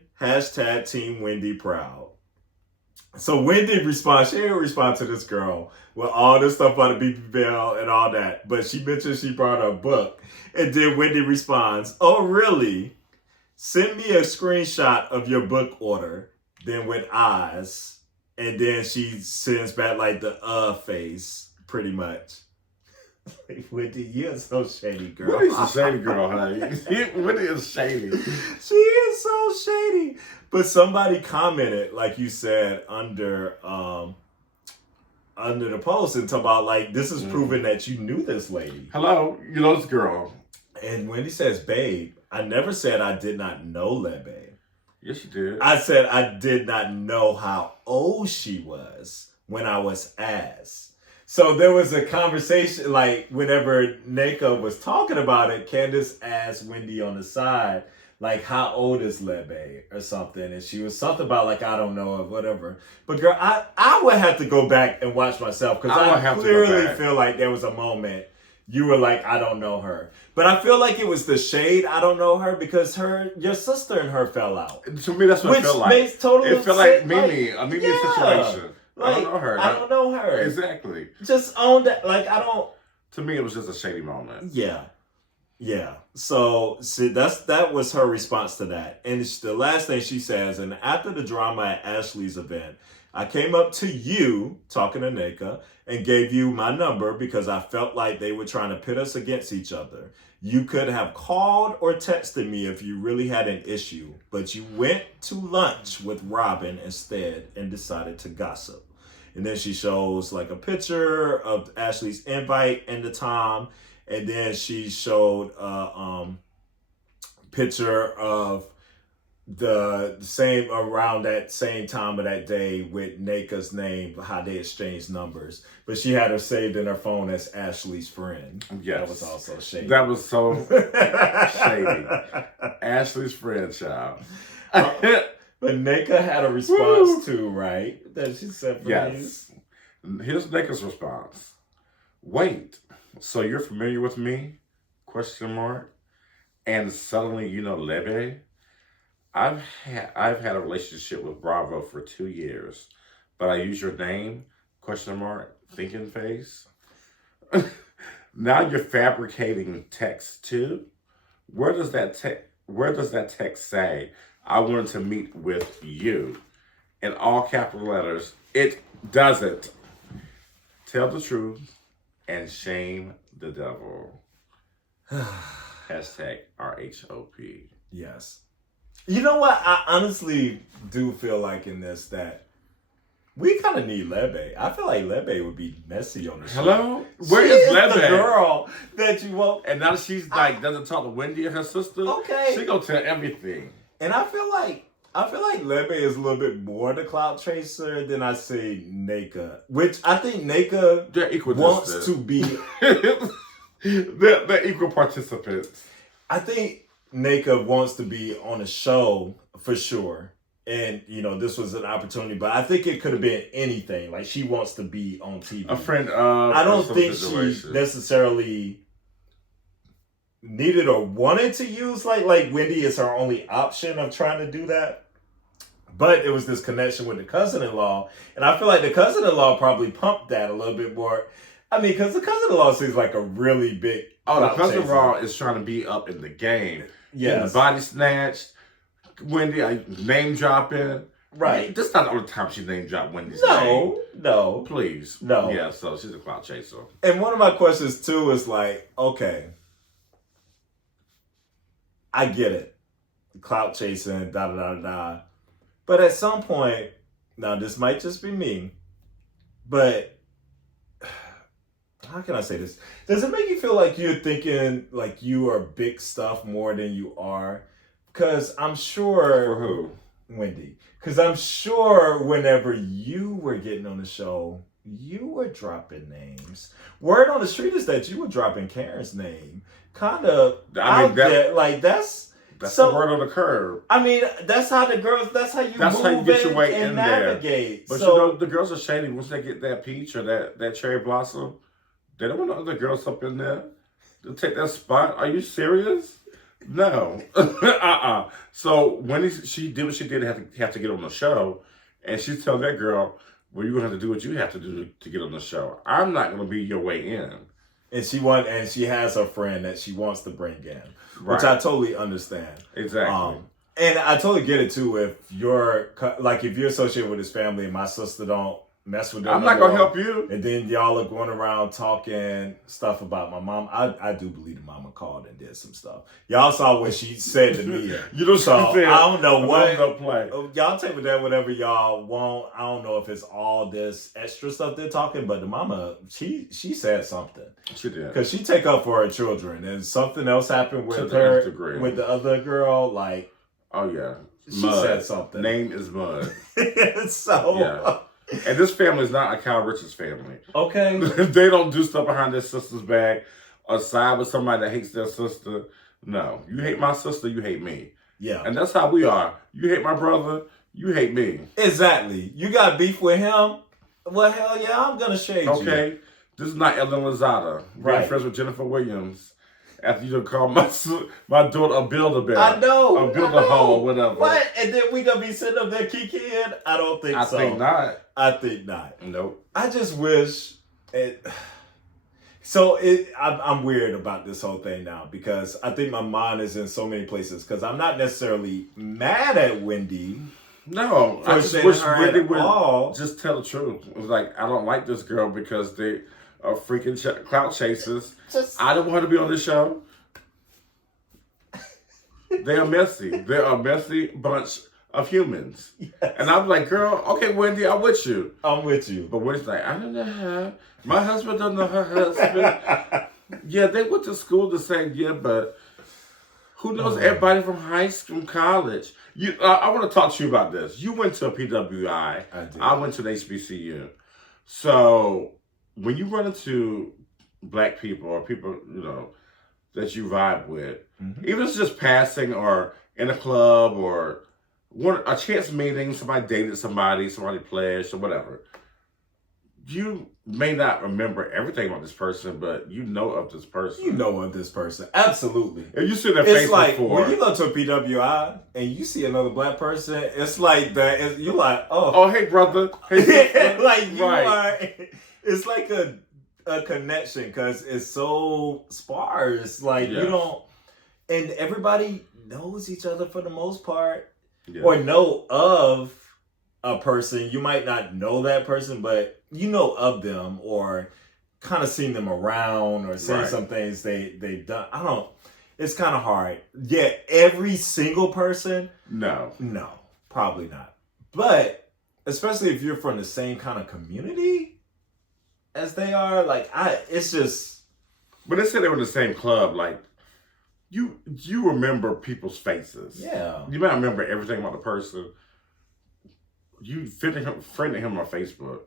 #Team Wendy proud. So Wendy responds, she didn't respond to this girl with all this stuff about the BBL and all that, but she mentioned she brought her book. And then Wendy responds, oh really? Send me a screenshot of your book order, then with eyes. And then she sends back like the face, pretty much. Like, Wendy, you're so shady, girl. Wendy's a shady girl, honey. Wendy is shady. She is so shady. But somebody commented, like you said, under the post and talk about like this is proving that you knew this lady. Hello, you know this girl. And Wendy says, babe, I never said I did not know Lebe. Yes, you did. I said I did not know how old she was. when I was asked. So there was a conversation, like whenever Nneka was talking about it, Candiace asked Wendy on the side, like, how old is Lebe or something? And she was something about like, I don't know or whatever. But girl, I would have to go back and watch myself because I clearly feel like there was a moment you were like, I don't know her. But I feel like it was the shade, I don't know her, because your sister and her fell out. To me, that's what it felt like. Makes total it felt like Mimi, a Mimi situation. Like, I don't know her. I don't know her. Exactly. Just own that. Like, I don't. To me, it was just a shady moment. Yeah. Yeah. So, see, that was her response to that. And it's the last thing she says, and after the drama at Ashley's event, I came up to you, talking to Nneka, and gave you my number because I felt like they were trying to pit us against each other. You could have called or texted me if you really had an issue, but you went to lunch with Robyn instead and decided to gossip. And then she shows like a picture of Ashley's invite and the time. And then she showed a picture of the same around that same time of that day with Nneka's name, how they exchanged numbers. But she had her saved in her phone as Ashley's friend. Yes. That was also shady. That was so shady. Ashley's friend, child. But Nneka had a response too, right? That she said for yes. Here's Nneka's response. Wait, so you're familiar with me? Question mark. And suddenly you know Lebe? I've had a relationship with Bravo for 2 years, but I use your name? Question mark. Thinking face. Now you're fabricating text too? Where does that text say? I wanted to meet with you. In all capital letters. It doesn't. Tell the truth and shame the devil. Hashtag RHOP. Yes. You know what? I honestly do feel like in this that we kind of need Lebe. I feel like Lebe would be messy on the show. Hello? Where is Lebe? The girl that you want. And now she's like, doesn't talk to Wendy and her sister. Okay. She gonna tell everything. And I feel like Lebe is a little bit more the clout chaser than I say Nneka. Which I think Nneka wants to be. They're equal participants. I think Nneka wants to be on a show for sure. And, you know, this was an opportunity, but I think it could have been anything. Like, she wants to be on TV. A friend of. I don't think she necessarily needed or wanted to use, like Wendy is her only option of trying to do that. But it was this connection with the cousin-in-law. And I feel like the cousin-in-law probably pumped that a little bit more. I mean, because the cousin-in-law seems like a really big. Oh, the cousin-in-law is trying to be up in the game. Yeah. Getting the body snatched. Wendy, name dropping. Right. This is not the only time she name dropped Wendy's name. No. Please. No. Yeah, so she's a clout chaser. And one of my questions, too, is like, okay, I get it. Clout chasing, da-da-da-da. But at some point, now this might just be me, but how can I say this? Does it make you feel like you're thinking like you are big stuff more than you are? Because I'm sure... For who? Wendy. Because I'm sure whenever you were getting on the show, you were dropping names. Word on the street is that you were dropping Karen's name. Kind of out there. Like, that's the word on the curb. I mean, that's how the girls, that's how you get your way in navigate. But so, you know, the girls are shady. Once they get that peach or that cherry blossom, they don't want other girls up in there to take that spot. Are you serious? No. So when she did what she did, have to get on the show, and she's telling that girl, well, you're going to have to do what you have to do to get on the show. I'm not going to be your way in. And she has a friend that she wants to bring in, which I totally understand. Exactly. And I totally get it too. If you're associated with his family, and my sister don't mess with them. I'm not gonna help you. And then y'all are going around talking stuff about my mom. I do believe the mama called and did some stuff. Y'all saw what she said to me. You know, so I don't know what. Play. Y'all take with that whatever y'all want. I don't know if it's all this extra stuff they're talking, but the mama, she said something. She did. Because she take up for her children, and something else happened with her, with the other girl. Like, oh yeah, she said something. Name is Mud. So. Yeah. And this family is not a Kyle Richards family. Okay. They don't do stuff behind their sister's back or side with somebody that hates their sister. No. You hate my sister, you hate me. Yeah. And that's how we are. You hate my brother, you hate me. Exactly. You got beef with him? Well, hell yeah, I'm going to shade you. Okay. This is not Ellen Lozada. Being friends with Jennifer Williams. After you call my daughter a Build-A-Bear. I know. A Build-A-Hoe or whatever. What? And then we going to be sitting up there kikiing? I don't think so. I think not. I think not. Nope. I just wish it... So I'm weird about this whole thing now because I think my mind is in so many places because I'm not necessarily mad at Wendy. No, I just wish Wendy would just tell the truth. It was like, I don't like this girl because they are freaking clout chasers. I don't want her to be on this show. They are messy. They're a messy bunch of humans. Yes. And I'm like, girl, okay, Wendy, I'm with you. I'm with you. But Wendy's like, I don't know her. My husband don't know her husband. Yeah, they went to school the same year, but who knows everybody from high school, college? I want to talk to you about this. You went to a PWI. I did. I went to the HBCU. So when you run into black people or people, that you vibe with, even if it's just passing or in a club or a chance meeting, somebody dated somebody pledged or whatever, you may not remember everything about this person, but you know of this person. You know of this person. Absolutely. If you see their face it's like, before. when you go to a PWI and you see another black person, it's like that. You're like, oh, hey, brother. Hey, sister. Like, you are. It's like a connection because it's so sparse. Like, you don't. And everybody knows each other for the most part. Yeah. Or know of a person. You might not know that person, but you know of them or kind of seen them around or seen some things they've done. It's kind of hard. Yeah, every single person? No, probably not. But especially if you're from the same kind of community as they are, it's just... But they said they were in the same club, you remember people's faces. Yeah. You might remember everything about the person. You friended him on Facebook.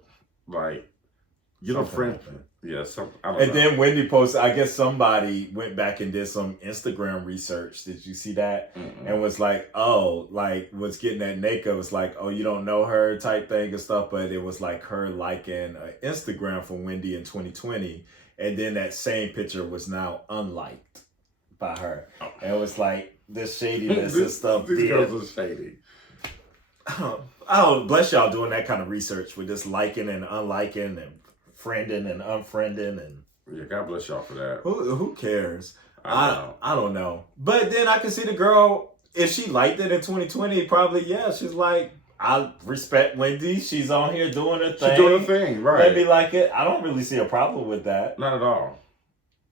Friend. Yeah, I don't know. Then Wendy posted, I guess somebody went back and did some Instagram research. Did you see that? Mm-mm. And was like, was getting at Nneka, was like, oh, you don't know her type thing and stuff. But it was like her liking an Instagram from Wendy in 2020. And then that same picture was now unliked by her. Oh. And it was like this shadiness and stuff. These girls are shady. Oh, bless y'all doing that kind of research with this liking and unliking and friending and unfriending and... Yeah, God bless y'all for that. Who cares? I don't know. But then I can see the girl, if she liked it in 2020, probably, she's like, I respect Wendy. She's on here doing her thing. She's doing her thing, right. Let me like it. I don't really see a problem with that. Not at all.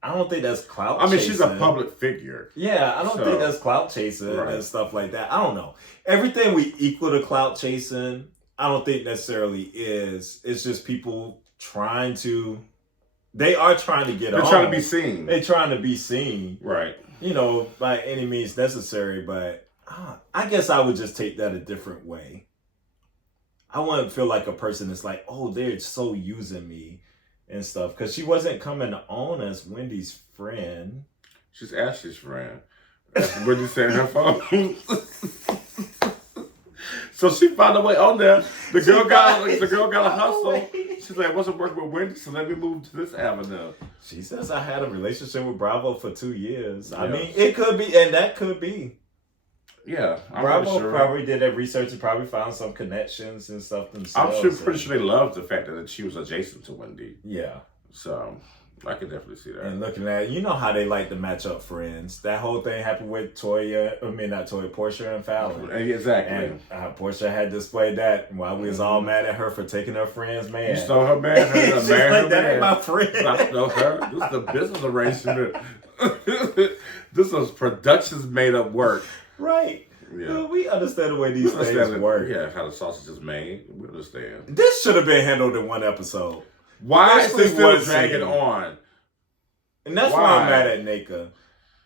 I don't think that's clout chasing. She's a public figure. Yeah, I don't think that's clout chasing and stuff like that. I don't know. Everything we equal to clout chasing, I don't think necessarily is. It's just people trying to... They are trying to get on. They're trying to be seen. They're trying to be seen. Right. By any means necessary. But I guess I would just take that a different way. I wouldn't feel like a person that's like, oh, they're so using me and stuff. Because she wasn't coming on as Wendy's friend. She's Ashley's friend. Wendy said her phone. So she found a way on there. The girl got a hustle. She's like, I wasn't working with Wendy, so let me move to this avenue. She says I had a relationship with Bravo for 2 years. Yeah. I mean, it could be, and that could be. Yeah, I'm Bravo sure. probably did that research and probably found some connections and stuff themselves. I'm pretty sure they loved the fact that she was adjacent to Wendy. Yeah. So I can definitely see that. And looking at, how they like to match up friends. That whole thing happened with Portia and Fallon. Exactly. And Portia had displayed that while we was all mad at her for taking her friend's man. You stole her man. Her She's like, that ain't my friend. I stole her. This is a business arrangement. This was production's made up work. Right. Yeah. We understand the way these things work. Yeah, how the sausage is made. We understand. This should have been handled in one episode. Why is this still dragging on? And that's why I'm mad at Nneka,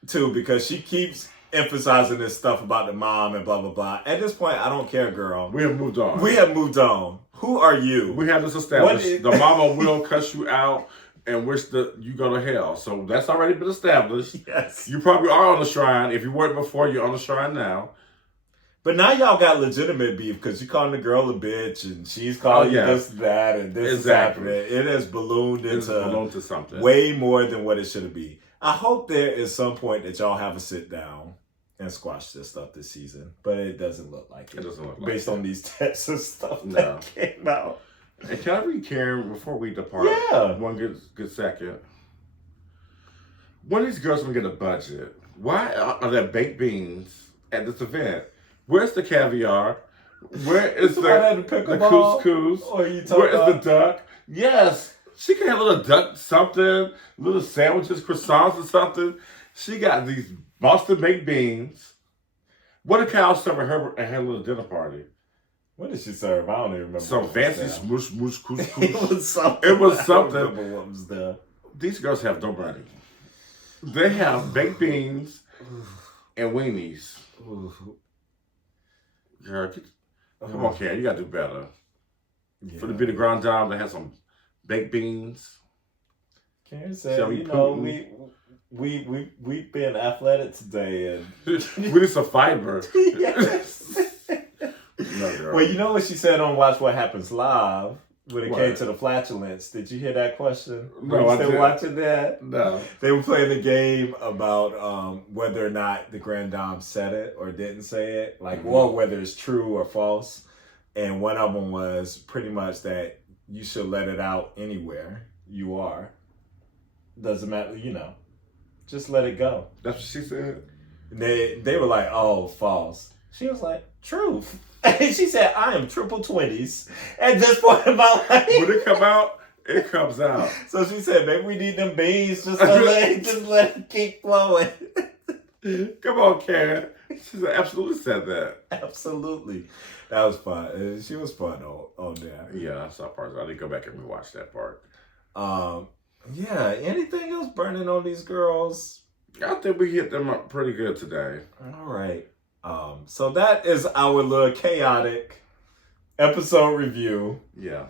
too, because she keeps emphasizing this stuff about the mom and blah, blah, blah. At this point, I don't care, girl. We have moved on. We have moved on. Who are you? We have this established. The mama will cuss you out and wish that you go to hell. So that's already been established. Yes. You probably are on the shrine. If you weren't before, you're on the shrine now. But now y'all got legitimate beef because you calling the girl a bitch and she's calling you this, that, and this is happening. It has ballooned into something way more than what it should be. I hope there is some point that y'all have a sit down and squash this stuff this season, but it doesn't look like it. It doesn't look like based on these tests and stuff that came out. And can I read Karen before we depart? Yeah. One good second. When are these girls gonna get a budget? Why are there baked beans at this event? Where's the caviar? Where is the couscous? Where is the duck? Yes. She can have a little duck something, little sandwiches, croissants or something. She got these Boston baked beans. What did Kyle serve at her little dinner party? What did she serve? I don't even remember. Some fancy smoosh couscous. It was something. It was something. I don't remember what was there. These girls have no money. They have baked beans and weenies. Girl, come on, Karen, you gotta do better. Yeah. For the bit of grand dame, they have some baked beans. Karen said, you know, we've been athletic today, and we need some fiber. Yes. No, girl. Well, you know what she said on Watch What Happens Live when it came to the flatulence. Did you hear that question? No, Were you still watching that? No. They were playing the game about whether or not the grand dame said it or didn't say it, like, or whether it's true or false. And one of them was pretty much that you should let it out anywhere you are. Doesn't matter, you know. Just let it go. That's what she said? They were like, oh, false. She was like, truth. And she said, I am triple 20s at this point in my life. When it come out, it comes out. So she said, maybe we need them beans just let it keep flowing. Come on, Karen. She absolutely said that. Absolutely. That was fun. She was fun on there. Yeah, I saw parts. I didn't go back and rewatch that part. Yeah, anything else burning on these girls? I think we hit them up pretty good today. All right. So that is our little chaotic episode review. Yeah.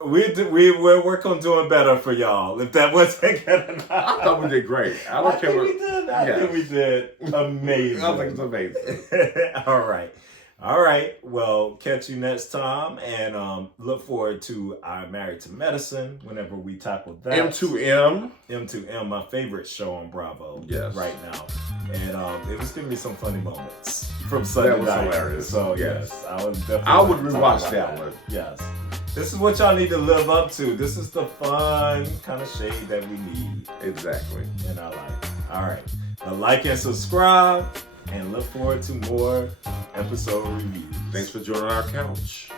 We're working on doing better for y'all. If that wasn't good enough. I thought we did great. I think we did amazing. I think it's amazing. All right. Well, catch you next time, and look forward to our Married to Medicine whenever we tackle that. M2M, my favorite show on Bravo right now. And it was giving me some funny moments from Sunday night. That was hilarious. So yes, I would rewatch that one. Yes. This is what y'all need to live up to. This is the fun kind of shade that we need. Exactly. In our life. All right. Well, like and subscribe, and look forward to more episode reviews. Thanks for joining our couch.